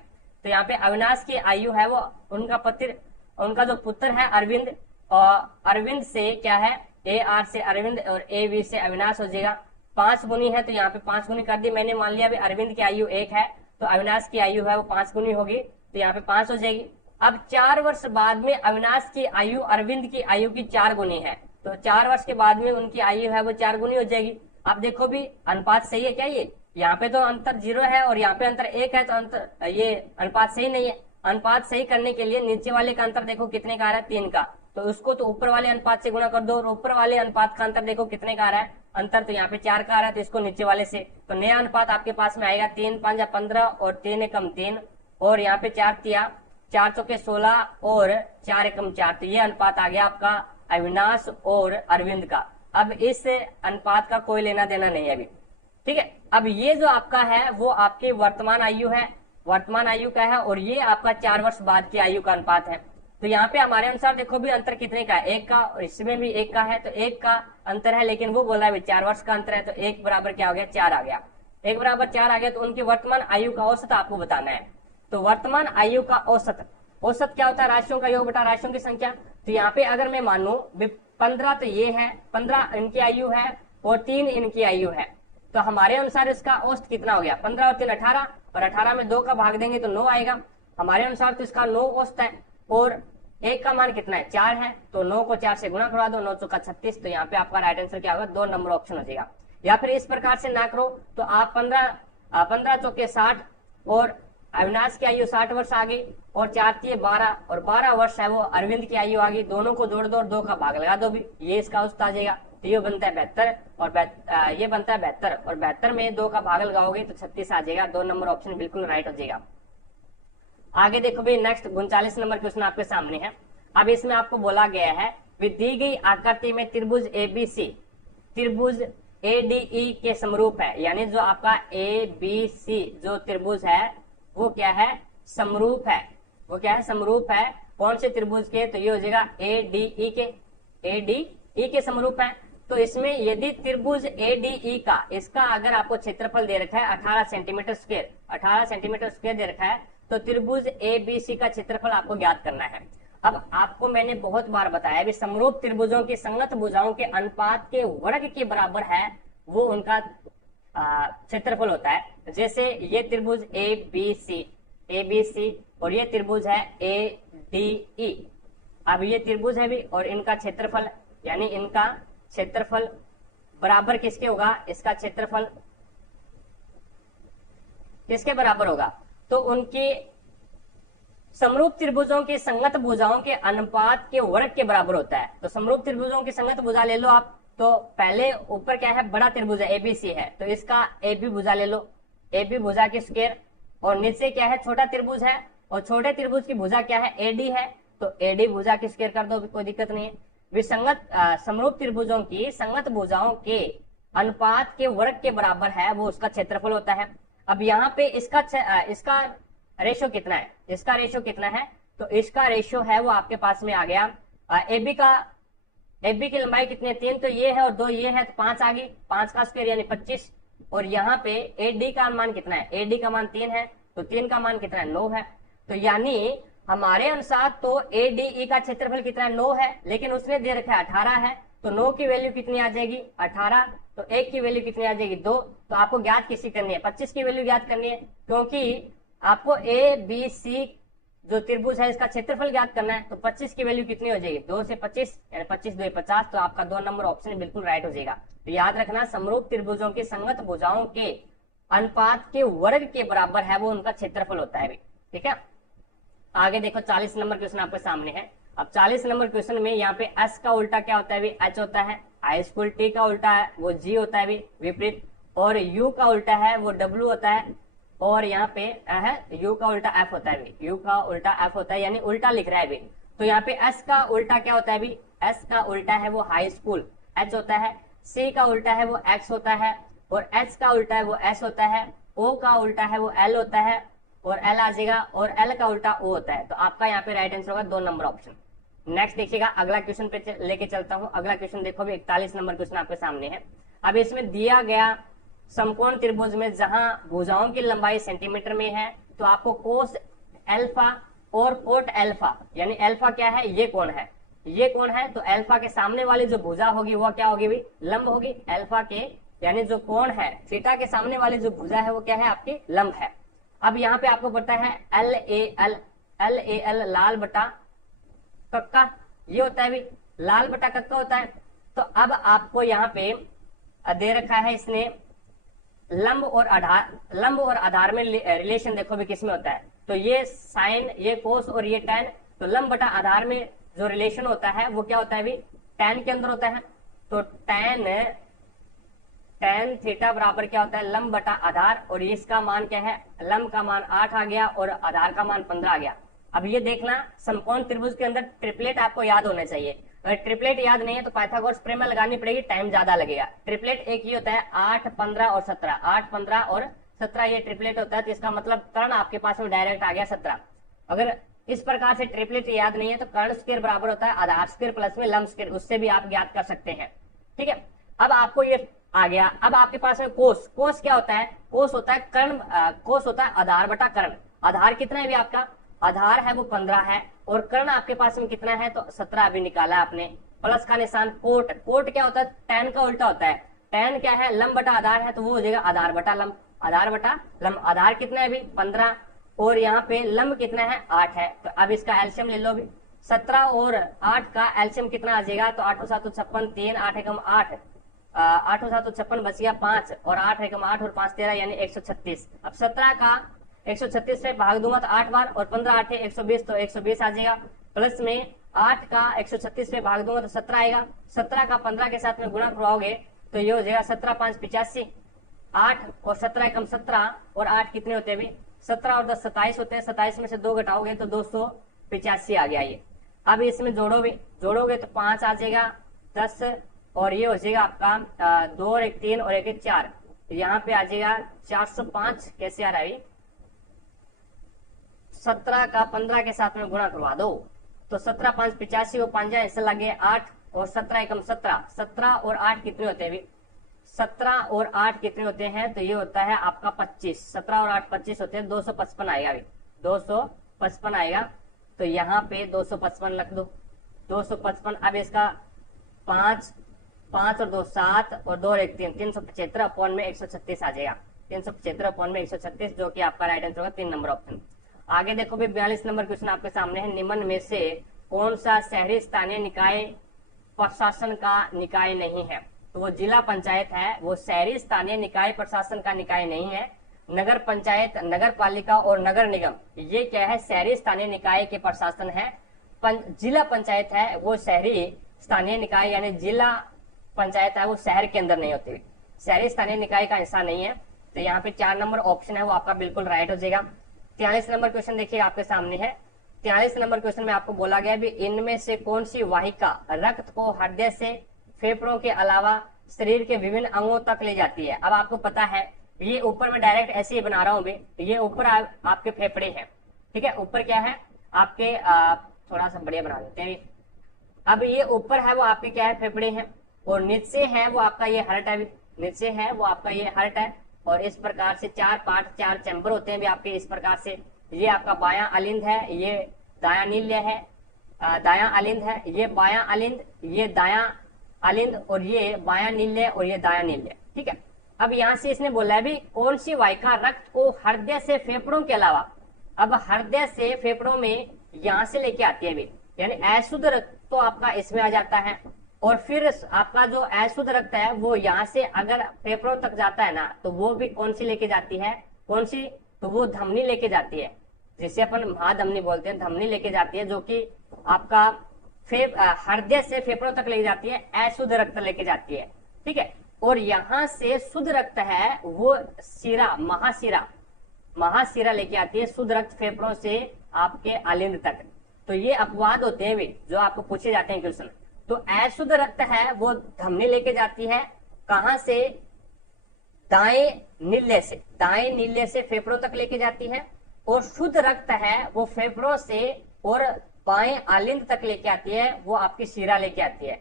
तो यहाँ पे अविनाश की आयु है वो उनका जो पुत्र है अरविंद, और अरविंद से क्या है ए आर से अरविंद और ए वी से अविनाश हो जाएगा। 5 गुनी है, तो यहाँ पे 5 गुनी कर दी मैंने। मान लिया अभी अरविंद की आयु 1 है, तो अविनाश की आयु है वो 5 गुनी होगी, तो यहाँ पे 5 हो जाएगी। अब 4 वर्ष बाद में अविनाश की आयु अरविंद की आयु की 4 गुनी है, तो 4 वर्ष के बाद में उनकी आयु है वो 4 गुनी हो जाएगी। अब देखो भी अनुपात सही है क्या, ये यहाँ पे तो अंतर 0 है और यहाँ पे अंतर 1 है, तो अंतर ये अनुपात सही नहीं है। अनुपात सही करने के लिए नीचे वाले का अंतर देखो कितने का आ रहा है, 3 का, तो उसको तो ऊपर वाले अनुपात से गुणा कर दो, और ऊपर वाले अनुपात का अंतर देखो कितने का आ रहा है, अंतर तो यहाँ पे 4 का आ रहा है, तो इसको नीचे वाले से, तो नया अनुपात आपके पास में आएगा 3 5 15 और 3 एकम 3, और यहाँ पे 4 तिया 4 चौके 16 और 4 एकम 4, तो ये अनुपात आ गया आपका अविनाश और अरविंद का। अब इस अनुपात का कोई लेना देना नहीं है अभी, ठीक है। अब ये जो आपका है वो आपकी वर्तमान आयु है, वर्तमान आयु का है, और ये आपका 4 वर्ष बाद की आयु का अनुपात है। तो यहाँ पे हमारे अनुसार देखो भी अंतर कितने का है, 1 का, और इसमें भी 1 का है, तो 1 का अंतर है, लेकिन वो बोला है 4 वर्ष का अंतर है, तो 1 बराबर क्या हो गया 4 आ गया। 1 बराबर 4 आ गया, तो उनकी वर्तमान आयु का औसत आपको बताना है। तो वर्तमान आयु का औसत क्या होता है, राशियों का योग बटा राशियों की संख्या। तो यहाँ पे अगर मैं मानू 15, तो ये है 15 इनकी आयु है और 3 इनकी आयु है, तो हमारे अनुसार इसका औसत कितना हो गया, 15 और 3 18, और 18 में 2 का भाग देंगे तो 9 आएगा हमारे अनुसार, तो इसका 9 औसत है। और 1 का मान कितना है 4 है, तो 9 को 4 से गुणा करवा दो, 9 चौका 36, तो यहाँ पे आपका राइट आंसर क्या होगा 2 नंबर ऑप्शन हो जाएगा। या फिर इस प्रकार से ना करो तो आप 15 चौके 60, और अविनाश की आयु 60 वर्ष आ गई, और 4 तिये 12, और 12 वर्ष है वो अरविंद की आयु आ गई, दोनों को जोड़ दो और 2 का भाग लगा दो भी, ये इसका औसत आ जाएगा। तो ये बनता है 72, और ये बनता है 72, और 72 में 2 का भाग लगाओगे तो 36 आ जाएगा। 2 नंबर ऑप्शन बिल्कुल राइट हो जाएगा। आगे देखो भाई नेक्स्ट 39 नंबर क्वेश्चन आपके सामने है। अब इसमें आपको बोला गया है दी गई आकृति में त्रिभुज एबीसी त्रिभुज एडीई के समरूप है, यानी जो आपका एबीसी जो त्रिभुज है वो क्या है समरूप है, वो क्या है समरूप है, कौन से त्रिभुज के, तो ये हो जाएगा एडीई के समरूप है। तो इसमें यदि त्रिभुज एडीई का इसका अगर आपको क्षेत्रफल दे रखा है 18 सेंटीमीटर स्क्वायर दे रखा है, तो त्रिभुज एबीसी का क्षेत्रफल आपको ज्ञात करना है। अब आपको मैंने बहुत बार बताया भी समरूप त्रिभुजों की संगत भुजाओं के अनुपात के वर्ग के बराबर है वो उनका क्षेत्रफल होता है। जैसे ये त्रिभुज एबीसी और ये त्रिभुज है एडीई। अब ये त्रिभुज है भी और इनका क्षेत्रफल, यानी इनका क्षेत्रफल बराबर किसके होगा, इसका क्षेत्रफल किसके बराबर होगा, तो उनकी समरूप त्रिभुजों की संगत भुजाओं के अनुपात के वर्ग के बराबर होता है। तो समरूप त्रिभुजों की संगत भुजा ले लो आप, तो पहले ऊपर क्या है बड़ा त्रिभुज है एबीसी है, तो इसका एबी भुजा ले लो, एबी भुजा की स्क्वायर, और नीचे क्या है छोटा त्रिभुज है और छोटे त्रिभुज की भुजा क्या है एडी है, तो एडी भुजा की स्क्वायर कर दो, कोई दिक्कत नहीं है। विसंगत समरूप त्रिभुजों की संगत भुजाओं के अनुपात के वर्ग के बराबर है वो उसका क्षेत्रफल होता है। अब यहाँ पे इसका रेशो कितना है, इसका रेशो कितना है, तो इसका रेशियो है वो आपके पास में आ गया। AB की लंबाई कितनी है, 3 तो ये है और 2 ये है, तो 5 आ गई, 5 का स्क्वायर यानी 25। और यहाँ पे AD का मान कितना है, AD का मान 3 है, तो 3 का मान कितना है, 9 है। तो यानी हमारे अनुसार तो ADE का क्षेत्रफल कितना है, 9 है, लेकिन उसने दे रखा है 18 है, तो 9 की वैल्यू कितनी आ जाएगी, 18। तो 1 की वैल्यू कितनी आ जाएगी, 2। तो आपको ज्ञात किसी करनी है, 25 की वैल्यू ज्ञात करनी है, क्योंकि आपको ABC जो त्रिभुज है इसका क्षेत्रफल ज्ञात करना है। तो 25 की वैल्यू कितनी हो जाएगी, 2 से 25 यानी 25 2 50। तो आपका 2 नंबर ऑप्शन बिल्कुल राइट हो जाएगा। तो याद रखना, समरूप त्रिभुजों की संगत भुजाओं के अनुपात के वर्ग के बराबर है वो उनका क्षेत्रफल होता है। ठीक है, आगे देखो 40 नंबर क्वेश्चन आपके सामने है। अब 40 नंबर क्वेश्चन में यहाँ पे S का उल्टा क्या होता है, H होता है। हाई स्कूल T का उल्टा है वो G होता है विपरीत, और U का उल्टा है वो W होता है, और यहाँ पे है U का उल्टा F होता है, U का उल्टा F होता है, यानी उल्टा लिख रहा है। तो यहाँ पे S का उल्टा क्या होता है, S का उल्टा है वो हाई स्कूल H होता है, C का उल्टा है वो X होता है, और H का उल्टा है वो S होता है, O का उल्टा है वो L होता है, और L आ जाएगा, और L का उल्टा O होता है। तो आपका यहाँ पे राइट आंसर होगा 2 नंबर ऑप्शन। नेक्स्ट देखिएगा, अगला क्वेश्चन पे लेके चलता हूँ। अगला क्वेश्चन देखो भी 41 नंबर क्वेश्चन आपके सामने है। अब इसमें दिया गया समकोण त्रिभुज में जहां भुजाओं की लंबाई सेंटीमीटर में है, तो आपको कोस अल्फा और कोट अल्फा, यानी अल्फा क्या है, ये कोण है, ये कोण है, तो अल्फा के सामने वाली जो भुजा होगी वो क्या होगी भाई, लंब होगी। अल्फा के यानी जो कोण है थीटा के सामने वाली जो भुजा है वो क्या है, आपकी लंब है। अब यहाँ पे आपको पता है LAL लाल बटा कक्का, ये होता है भी लाल बटा कक्का होता है। तो अब आपको यहाँ पे दे रखा है इसने लंब और आधार में रिलेशन देखो भी किसमें होता है, तो ये साइन, ये कोस और ये टैन। तो लंब बटा आधार में जो रिलेशन होता है वो क्या होता है भी, टैन के अंदर होता है। तो टैन थीटा बराबर क्या होता है, लंब बटा आधार, और इसका मान क्या है, लंब का मान 8 आ गया और आधार का मान 15 आ गया। अब ये देखना, समकोण त्रिभुज के अंदर ट्रिपलेट आपको याद होना चाहिए। अगर ट्रिपलेट याद नहीं है तो पाइथागोरस प्रमेय लगानी पड़ेगी, टाइम ज्यादा लगेगा। ट्रिपलेट एक ही होता है 8 15 और 17, 8 15 और 17 ये ट्रिपलेट होता है। तो इसका मतलब कर्ण आपके पास में डायरेक्ट आ गया 17। अगर इस प्रकार से ट्रिपलेट याद नहीं है तो कर्ण स्क्वायर बराबर होता है आधार स्क्वायर प्लस में लंब स्क्वायर, उससे भी आप ज्ञात कर सकते हैं। ठीक है, अब आपको ये आ गया। अब आपके पास में कोस, कोस क्या होता है, कोस होता है कर्ण, कोस होता है आधार बटा कर्ण। आधार कितना है भी आपका, आधार है वो 15 है, और कर्ण आपके पास में कितना है, तो 17 अभी निकाला आपने, प्लस का निशान। कोट, कोट क्या होता है, टैन का उल्टा होता है। टैन क्या है, लंब बटा आधार है, तो वो हो जाएगा आधार बटा लंब, आधार बटा लंब। आधार कितना है अभी 15, और यहाँ पे लंब कितना है 8 है। तो अब इसका एल्शियम ले लो भी, 17 और 8 का एल्शियम कितना आ जाएगा, तो 8 7 56, 3 8 एकम 8, 8 7 56 बच गया 5, और 8 एकम 8 और 5 13 यानी 136। अब 17 का 136 से भाग दूंगा तो 8 बार, और 15 8 120, तो 120 आ जाएगा। प्लस में 8 का 136 से भाग दूंगा तो 17 आएगा। 17 का 15 के साथ में गुणा करवाओगे तो ये हो जाएगा 17 5 85, 8 और 17 एकम 17, और 8 कितने होते हैं अभी, 17 और 10 27 होते हैं। 27 में से 2 घटाओगे तो 285 आ गया ये। अब इसमें जोड़ोगे तो 5 आ जाएगा, 10, और ये हो जाएगा आपका 2 और 1 3 और 1 1 4, यहाँ पे आ जाएगा 405। कैसे आ रहा है, 17 का 15 के साथ में गुणा करवा दो तो 17 5 85 और 5 ऐसे लगे 8, और 17 एकम 17, 17 और 8 कितने होते हैं, 17 और 8 कितने होते हैं, तो ये होता है आपका 25। 17 और 8 25 होते हैं, 255 आएगा अभी, 255 आएगा। तो यहाँ पे 255 रख दो, 255। अब इसका 5 5 और 2 7 और 2 और 1 3, 375 अपॉन में 136 आ जाएगा, 375 अपॉन में 136, जो कि आपका राइट आंसर होगा 3 नंबर ऑप्शन। आगे देखो भी 42 नंबर क्वेश्चन आपके सामने है। निम्न में से कौन सा शहरी स्थानीय निकाय प्रशासन का निकाय नहीं है, तो वो जिला पंचायत है, वो शहरी स्थानीय निकाय प्रशासन का निकाय नहीं है। नगर पंचायत, नगर पालिका और नगर निगम ये क्या है, शहरी स्थानीय निकाय के प्रशासन है। जिला पंचायत है वो शहरी स्थानीय निकाय, यानी जिला पंचायत है वो शहर के अंदर नहीं होती, शहरी स्थानीय निकाय का हिस्सा नहीं है। तो यहाँ पे 4 नंबर ऑप्शन है वो आपका बिल्कुल राइट हो जाएगा। 43 नंबर क्वेश्चन देखिए आपके सामने है। 43 नंबर क्वेश्चन में आपको बोला गया भी इनमें से कौन सी वाहिका रक्त को हृदय से फेफड़ों के अलावा शरीर के विभिन्न अंगों तक ले जाती है। अब आपको पता है ये ऊपर में डायरेक्ट ऐसे ही बना रहा हूं भी, ये ऊपर आपके फेफड़े हैं, ठीक है, ऊपर क्या है आपके थोड़ा सा बढ़िया बना देते हैं। अब ये ऊपर है वो आपके क्या है, फेफड़े हैं, और नीचे है वो आपका ये हार्ट है, नीचे है वो आपका ये हार्ट है। और इस प्रकार से 4 पार्ट, 4 चैम्बर होते हैं भी आपके इस प्रकार से। ये आपका बायां अलिंद है, ये दायां नील्य है, दायां अलिंद है, ये बायां अलिंद, ये दायां अलिंद, और ये बायां नील्य और ये दायां नील्य। ठीक है। अब यहाँ से इसने बोला है भी कौन सी वाहिका रक्त को हृदय से फेफड़ों के अलावा, अब हृदय से फेफड़ों में यहाँ से लेके आती है भी, यानी अशुद्ध रक्त तो आपका इसमें आ जाता है, और फिर आपका जो अशुद्ध रक्त है वो यहाँ से अगर फेफड़ों तक जाता है ना, तो वो भी कौन सी लेके जाती है, कौन सी, तो वो धमनी लेके जाती है, जिसे अपन महाधमनी बोलते हैं, धमनी लेके जाती है, जो कि आपका हृदय से फेफड़ों तक लेके जाती है, अशुद्ध रक्त लेके जाती है। ठीक है। और यहाँ से शुद्ध रक्त है वो शिरा, महाशिरा लेके आती है शुद्ध रक्त फेफड़ों से आपके अलिंद तक। तो ये अपवाद होते हैं भी जो आपको पूछे जाते हैं क्वेश्चन। तो अशुद्ध रक्त है वो धमनी लेके जाती है, कहां से, दाएं नील्य से फेफड़ों तक लेके जाती है, और शुद्ध रक्त है वो फेफड़ों से और बाएं अलिंद तक लेके आती है, वो आपकी शिरा लेके आती है,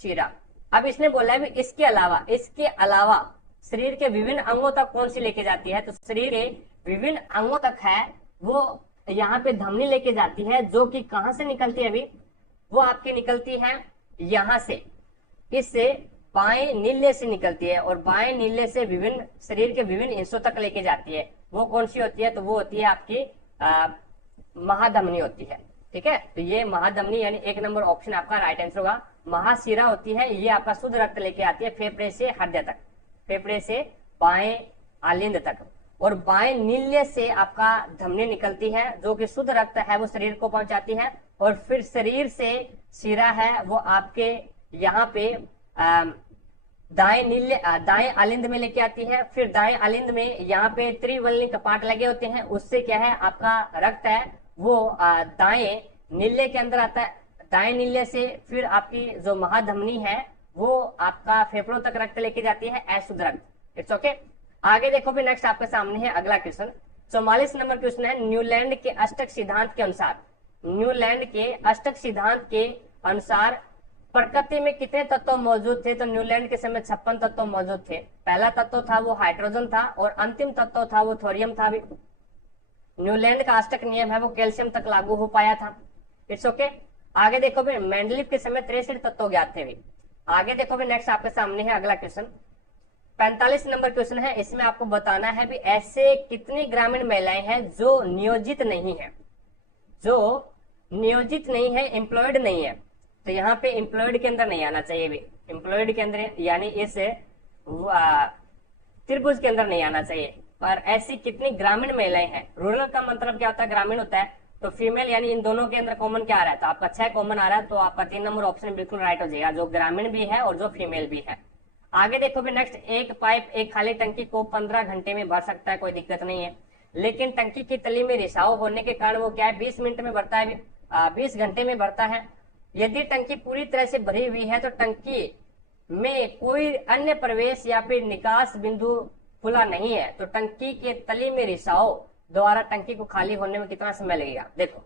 शिरा। अब इसने बोला है इसके अलावा शरीर के विभिन्न अंगों तक कौन सी लेके जाती है, तो शरीर के विभिन्न अंगों तक है वो यहाँ पे धमनी लेके जाती है, जो कि कहां से निकलती है अभी, वो आपकी निकलती है यहां से, इससे बाएं नील्य से निकलती है, और बाएं नील्य से विभिन्न शरीर के विभिन्न हिस्सों तक लेके जाती है। वो कौन सी होती है, तो वो होती है आपकी महाधमनी होती है। ठीक है। तो ये महाधमनी यानी 1 नंबर ऑप्शन आपका राइट आंसर होगा। महाशिरा होती है, ये आपका शुद्ध रक्त लेके आती है फेफड़े से हृदय तक, फेफड़े से बाएं अलिंद तक, और बाएं नील्य से आपका धमनी निकलती है, जो कि शुद्ध रक्त है वो शरीर को पहुंचाती है, और फिर शरीर से शिरा है वो आपके यहाँ पे दाएं अलिंद में लेके आती है। फिर दाएं अलिंद में यहाँ पे त्रिवलनी कपाट लगे होते हैं, उससे क्या है आपका रक्त है वो दाएं नील्य के अंदर आता है, दाएं नील्य से फिर आपकी जो महाधमनी है वो आपका फेफड़ों तक रक्त लेके जाती है, अशुद्ध रक्त। It's okay. आगे देखो भी नेक्स्ट आपके सामने है अगला क्वेश्चन। 44 नंबर क्वेश्चन है, न्यूलैंड के अष्टक सिद्धांत के अनुसार, न्यूलैंड के अष्टक सिद्धांत के अनुसार प्रकृति में कितने तत्व मौजूद थे, तो न्यूलैंड के समय 56 तत्व मौजूद थे। पहला तत्व था वो हाइड्रोजन था, और अंतिम तत्व था वो थोरियम था भी। न्यूलैंड का अष्टक नियम है वो कैल्शियम तक लागू हो पाया था। It's okay. आगे देखो भी मेंडलीव के समय 63 तत्व ज्ञात थे भी। आगे देखो भी नेक्स्ट आपके सामने है अगला क्वेश्चन। 45 नंबर क्वेश्चन है, इसमें आपको बताना है भी ऐसे कितनी ग्रामीण महिलाएं हैं जो नियोजित नहीं है, एम्प्लॉयड नहीं है। तो यहाँ पे एम्प्लॉयड के अंदर नहीं आना चाहिए भी, एम्प्लॉयड के अंदर यानी इस त्रिभुज के अंदर नहीं आना चाहिए। पर ऐसी कितनी ग्रामीण महिलाएं हैं, रूरल का मतलब क्या होता है, ग्रामीण होता है, तो फीमेल यानी इन दोनों के अंदर कॉमन क्या आ रहा है, तो आपका 6 कॉमन आ रहा है, तो आपका 3 नंबर ऑप्शन बिल्कुल राइट हो जाएगा, जो ग्रामीण भी है और जो फीमेल भी है। आगे देखो भी नेक्स्ट, एक पाइप एक खाली टंकी को 15 घंटे में भर सकता है, कोई दिक्कत नहीं है, लेकिन टंकी की तली में रिसाव होने के कारण वो क्या है 20 मिनट में भरता है, 20 घंटे में भरता है। यदि टंकी पूरी तरह से भरी हुई है तो टंकी में कोई अन्य प्रवेश या फिर निकास बिंदु खुला नहीं है, तो टंकी के तली में रिसाव द्वारा टंकी को खाली होने में कितना समय लगेगा। देखो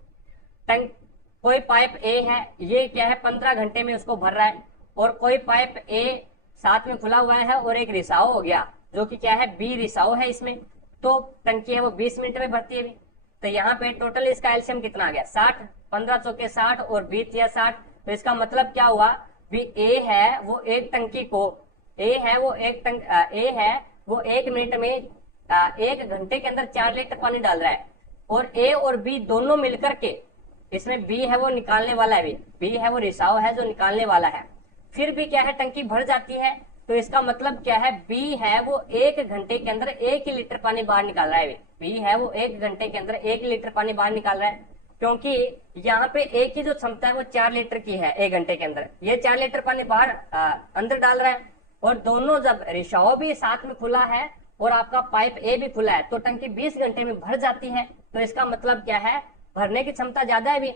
कोई पाइप ए है, ये क्या है 15 घंटे में उसको भर रहा है, और कोई पाइप ए साथ में खुला हुआ है और एक रिसाव हो गया जो कि क्या है बी रिसाव है इसमें, तो टंकी है वो 20 मिनट में भरती है भी। तो यहाँ पे टोटल इसका एलसीएम कितना आ गया 60, 15 चौके 60 और 20 या 60, तो इसका मतलब क्या हुआ भी ए है वो एक टंकी को ए है वो 1 मिनट में 1 घंटे के अंदर 4 लीटर पानी डाल रहा है, और ए और बी दोनों मिलकर के, इसमें बी है वो निकालने वाला है, बी है वो रिसाव है जो निकालने वाला है, फिर भी क्या है टंकी भर जाती है, तो इसका मतलब क्या है बी है वो 1 घंटे के अंदर 1 लीटर पानी बाहर निकाल रहा है, बी है वो 1 घंटे के अंदर 1 लीटर पानी बाहर निकाल रहा है, क्योंकि यहाँ पे ए की जो क्षमता है वो 4 लीटर की है 1 घंटे के अंदर, ये 4 लीटर पानी बाहर अंदर डाल रहा है, और दोनों जब रिसाव भी साथ में खुला है और आपका पाइप ए भी खुला है, तो टंकी 20 घंटे में भर जाती है। तो इसका मतलब क्या है भरने की क्षमता ज्यादा है, भी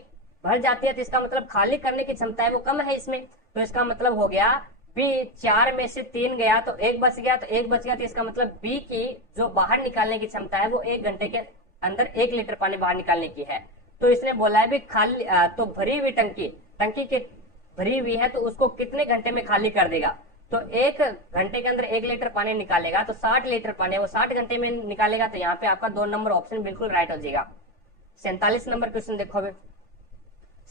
भर जाती है, तो इसका मतलब खाली करने की क्षमता है वो कम है इसमें, तो इसका मतलब हो गया बी 4 में से 3 गया तो 1 बच गया, तो 1 बच गया, तो इसका मतलब बी की जो बाहर निकालने की क्षमता है वो 1 घंटे के अंदर 1 लीटर पानी बाहर निकालने की है। तो इसने बोला है भी खाली तो भरी हुई टंकी के भरी हुई है तो उसको कितने घंटे में खाली कर देगा। तो 1 घंटे के अंदर 1 लीटर पानी निकालेगा, तो 60 लीटर पानी है वो 60 घंटे में निकालेगा। तो यहाँ पे आपका 2 नंबर ऑप्शन बिल्कुल राइट हो जाएगा। 47 नंबर क्वेश्चन देखो अभी।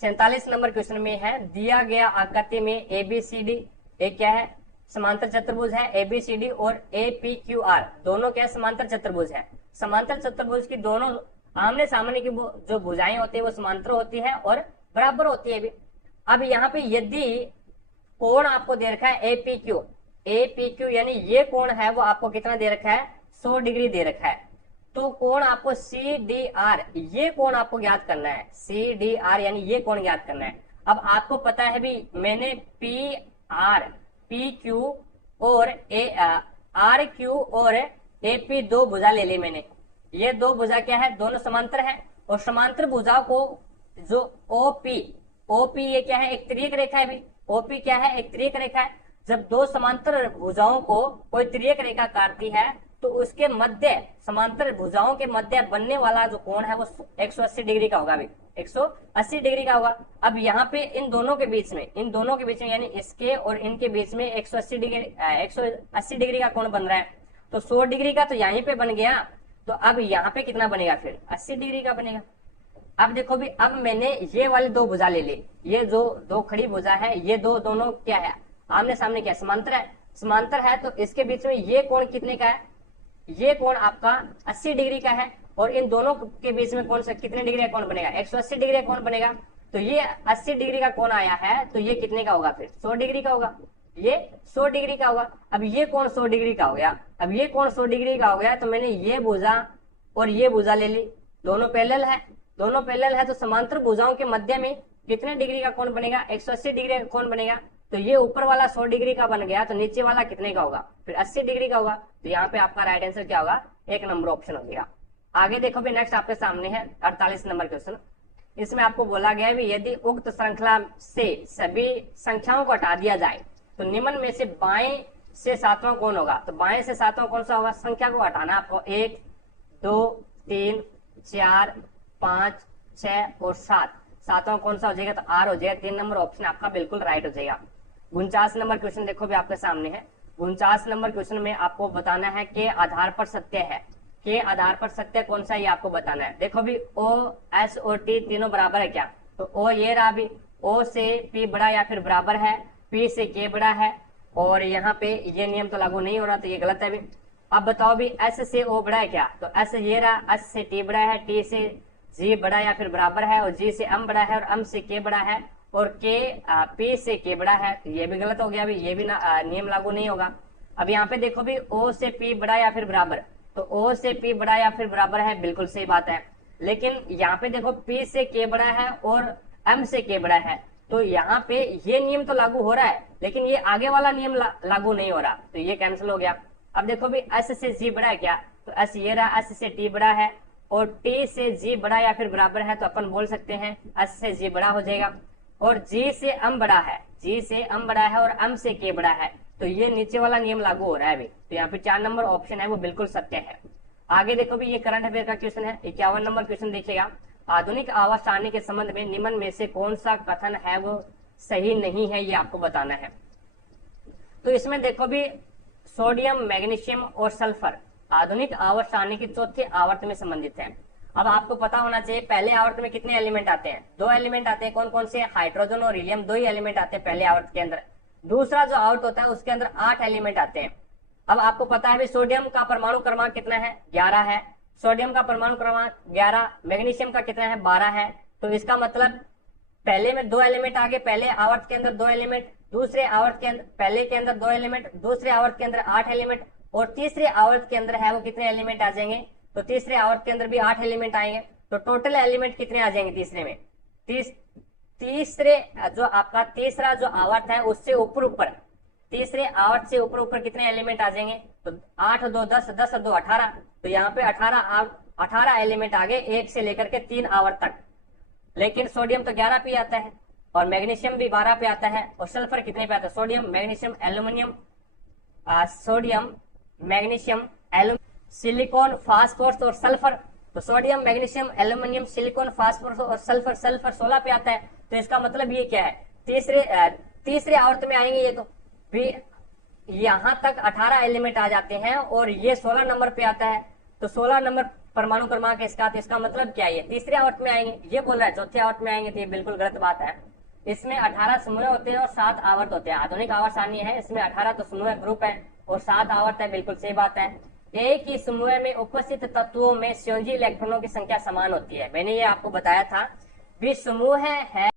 47 नंबर क्वेश्चन में है दिया गया आकृति में ABCD एक क्या है, समांतर चतुर्भुज है। ABCD और APQR दोनों क्या है, समांतर चतुर्भुज है। समांतर चतुर्भुज की दोनों आमने सामने की जो भुजाएं होती है वो समांतर होती है और बराबर होती है भी। अब यहाँ पे यदि कोण आपको दे रखा है APQ यानी ये कोण है वो आपको कितना दे रखा है, 100 डिग्री दे रखा है। तो कोण आपको CDR ये कोण आपको ज्ञात करना है, CDR यानी ये कोण ज्ञात करना है। अब आपको पता है भी मैंने PR PQ और RQ और AP दो भुजा ले ली मैंने। ये दो भुजा क्या है, दोनों समांतर है और समांतर भुजा को जो OP ये क्या है, एक तिर्यक रेखा है भी। OP क्या है, एक तिर्यक रेखा है। जब दो समांतर भुजाओं को कोई तिर्यक रेखा काटती है तो उसके मध्य, समांतर भुजाओं के मध्य बनने वाला जो कोण है वो 180 डिग्री का होगा भी, 180 डिग्री का होगा। अब यहाँ पे इन दोनों के बीच में यानी इसके और इनके बीच में 180 डिग्री का कोण बन रहा है। तो 100 डिग्री का तो यहीं पे बन गया, तो अब यहाँ पे कितना बनेगा फिर, 80 डिग्री का बनेगा। अब देखो भी, अब मैंने ये वाली दो भुजा ले ली, ये जो दो खड़ी भुजा है ये दोनों क्या है, आमने सामने क्या है, समांतर है। तो इसके बीच में ये कोण कितने का है, ये कोण आपका 80 डिग्री का है। और इन दोनों के बीच में कौन सा कितने डिग्री का कोण बनेगा, 180 डिग्री का कोण बनेगा। तो ये 80 डिग्री का कोण आया है तो ये कितने का होगा फिर, 100 डिग्री का होगा। ये 100 डिग्री का होगा। अब ये कोण 100 डिग्री का हो गया। अब ये कोण 100 डिग्री का हो गया तो मैंने ये भुजा और ये भुजा ले ली, दोनों पैरेलल है। तो समांतर भुजाओं के मध्य में कितने डिग्री का कोण बनेगा, 180 डिग्री का कोण बनेगा। तो ये ऊपर वाला 100 डिग्री का बन गया तो नीचे वाला कितने का होगा, फिर 80 डिग्री का होगा। तो यहाँ पे आपका राइट आंसर क्या होगा, 1 नंबर ऑप्शन हो जाएगा। आगे देखो भी, नेक्स्ट आपके सामने है 48 नंबर क्वेश्चन। इसमें आपको बोला गया है यदि उक्त श्रृंखला से सभी संख्याओं को हटा दिया जाए तो निम्न में से बाएं से सातवां कौन होगा। तो बाएं से सातवां कौन सा होगा, संख्या को हटाना आपको, 1 2 3 4 5 6 और 7, सातवां कौन सा हो जाएगा, तो R हो जाएगा। 3 नंबर ऑप्शन आपका बिल्कुल राइट हो जाएगा। 49 नंबर क्वेश्चन देखो भी आपके सामने है। 49 नंबर क्वेश्चन में आपको बताना है के आधार पर सत्य है, के आधार पर सत्य कौन सा, ये आपको बताना है। देखो भी O S और T तीनों बराबर है क्या, तो O ये रहा भी, O से P बड़ा या फिर बराबर है, P से K बड़ा है। और यहाँ पे ये नियम तो लागू नहीं हो रहा तो ये गलत है भी। अब बताओ भी S से O बड़ा है क्या, तो S ये रहा, S से T बड़ा है, T से G बड़ा या फिर बराबर है, और G से M बड़ा है, और M से K बड़ा है, और P से K बड़ा है। तो ये भी गलत हो गया भी, ये भी नियम लागू नहीं होगा। अब यहाँ पे देखो भी, O से P बड़ा या फिर बराबर, तो O से P बड़ा या फिर बराबर है, बिल्कुल सही बात है। लेकिन यहाँ पे देखो P से K बड़ा है और M से K बड़ा है, तो यहाँ पे ये नियम तो लागू हो रहा है लेकिन ये आगे वाला नियम लागू नहीं हो रहा, तो ये कैंसिल हो गया। अब देखो भी, S से G बड़ा है क्या, तो S ये रहा, S से T बड़ा है और T से G बड़ा या फिर बराबर है, तो अपन बोल सकते हैं S से G बड़ा हो जाएगा। और G से M बड़ा है, G से M बड़ा है और M से K बड़ा है, तो ये नीचे वाला नियम लागू हो रहा है अभी। तो यहाँ पे 4 नंबर ऑप्शन है वो बिल्कुल सत्य है। आगे देखो भी, ये करंट अफेयर का क्वेश्चन है। 51 नंबर क्वेश्चन देखिएगा, आधुनिक आवास सारणी के संबंध में निम्न में से कौन सा कथन है वो सही नहीं है, ये आपको बताना है। तो इसमें देखो भी, सोडियम मैग्नीशियम और सल्फर आधुनिक आवर्त सारणी की चौथे आवर्त में संबंधित है। अब आपको पता होना चाहिए पहले आवर्त में कितने एलिमेंट आते हैं, 2 एलिमेंट आते हैं। कौन कौन से, हाइड्रोजन और हीलियम, 2 ही एलिमेंट आते हैं पहले आवर्त के अंदर। दूसरा जो आवर्त होता है उसके अंदर 8 एलिमेंट आते हैं। अब आपको पता है सोडियम का परमाणु क्रमांक कितना है, 11 है। सोडियम का परमाणु क्रमांक 11, मैग्नीशियम का कितना है, 12 है। तो इसका मतलब पहले में 2 एलिमेंट आगे, पहले आवर्त के अंदर 2 एलिमेंट, दूसरे आवर्त के अंदर, पहले के अंदर 2 एलिमेंट, दूसरे आवर्त के अंदर 8 एलिमेंट, और तीसरे आवर्त के अंदर है वो कितने एलिमेंट आ जाएंगे, तो तीसरे आवर्त के अंदर भी 8 एलिमेंट आएंगे। तो टोटल एलिमेंट कितने आ जाएंगे तीसरे में, तीसरे जो आपका तीसरा जो आवर्त है उससे ऊपर तीसरे आवर्त से ऊपर कितने एलिमेंट आ जाएंगे, तो 8 और 2 10, 10 और 2 18। तो यहाँ पे 18 एलिमेंट आगे, 1 से लेकर के 3 आवर्त तक। लेकिन सोडियम तो 11 पे आता है और मैग्नीशियम भी 12 पे आता है, और सल्फर कितने पे आता है, sodium magnesium aluminium, sodium magnesium aluminium, silicon, phosphorus और सल्फर, तो sodium, magnesium, aluminium, silicon, phosphorus और सल्फर, सल्फर 16 पे आता है। तो इसका मतलब ये क्या है, तीसरे आवर्त में आएंगे ये। तो फिर यहां तक 18 एलिमेंट आ जाते हैं और ये 16 नंबर पे आता है। तो 16 नंबर परमाणु क्रमांक इसका, तो इसका मतलब क्या है, ये तीसरे आवर्त में आएंगे। ये बोल रहा है चौथे आवर्त में आएंगे, तो ये बिल्कुल गलत बात है। इसमें 18 समूह होते हैं और 7 आवर्त होते हैं। आधुनिक आवर्त सारणी है, इसमें 18 तो समूह ग्रुप है और 7 आवर्त है, बिल्कुल सही बात है। एक ही समूह में उपस्थित तत्वों में संयोजी इलेक्ट्रॉनों की संख्या समान होती है। मैंने ये आपको बताया था। भी समूह है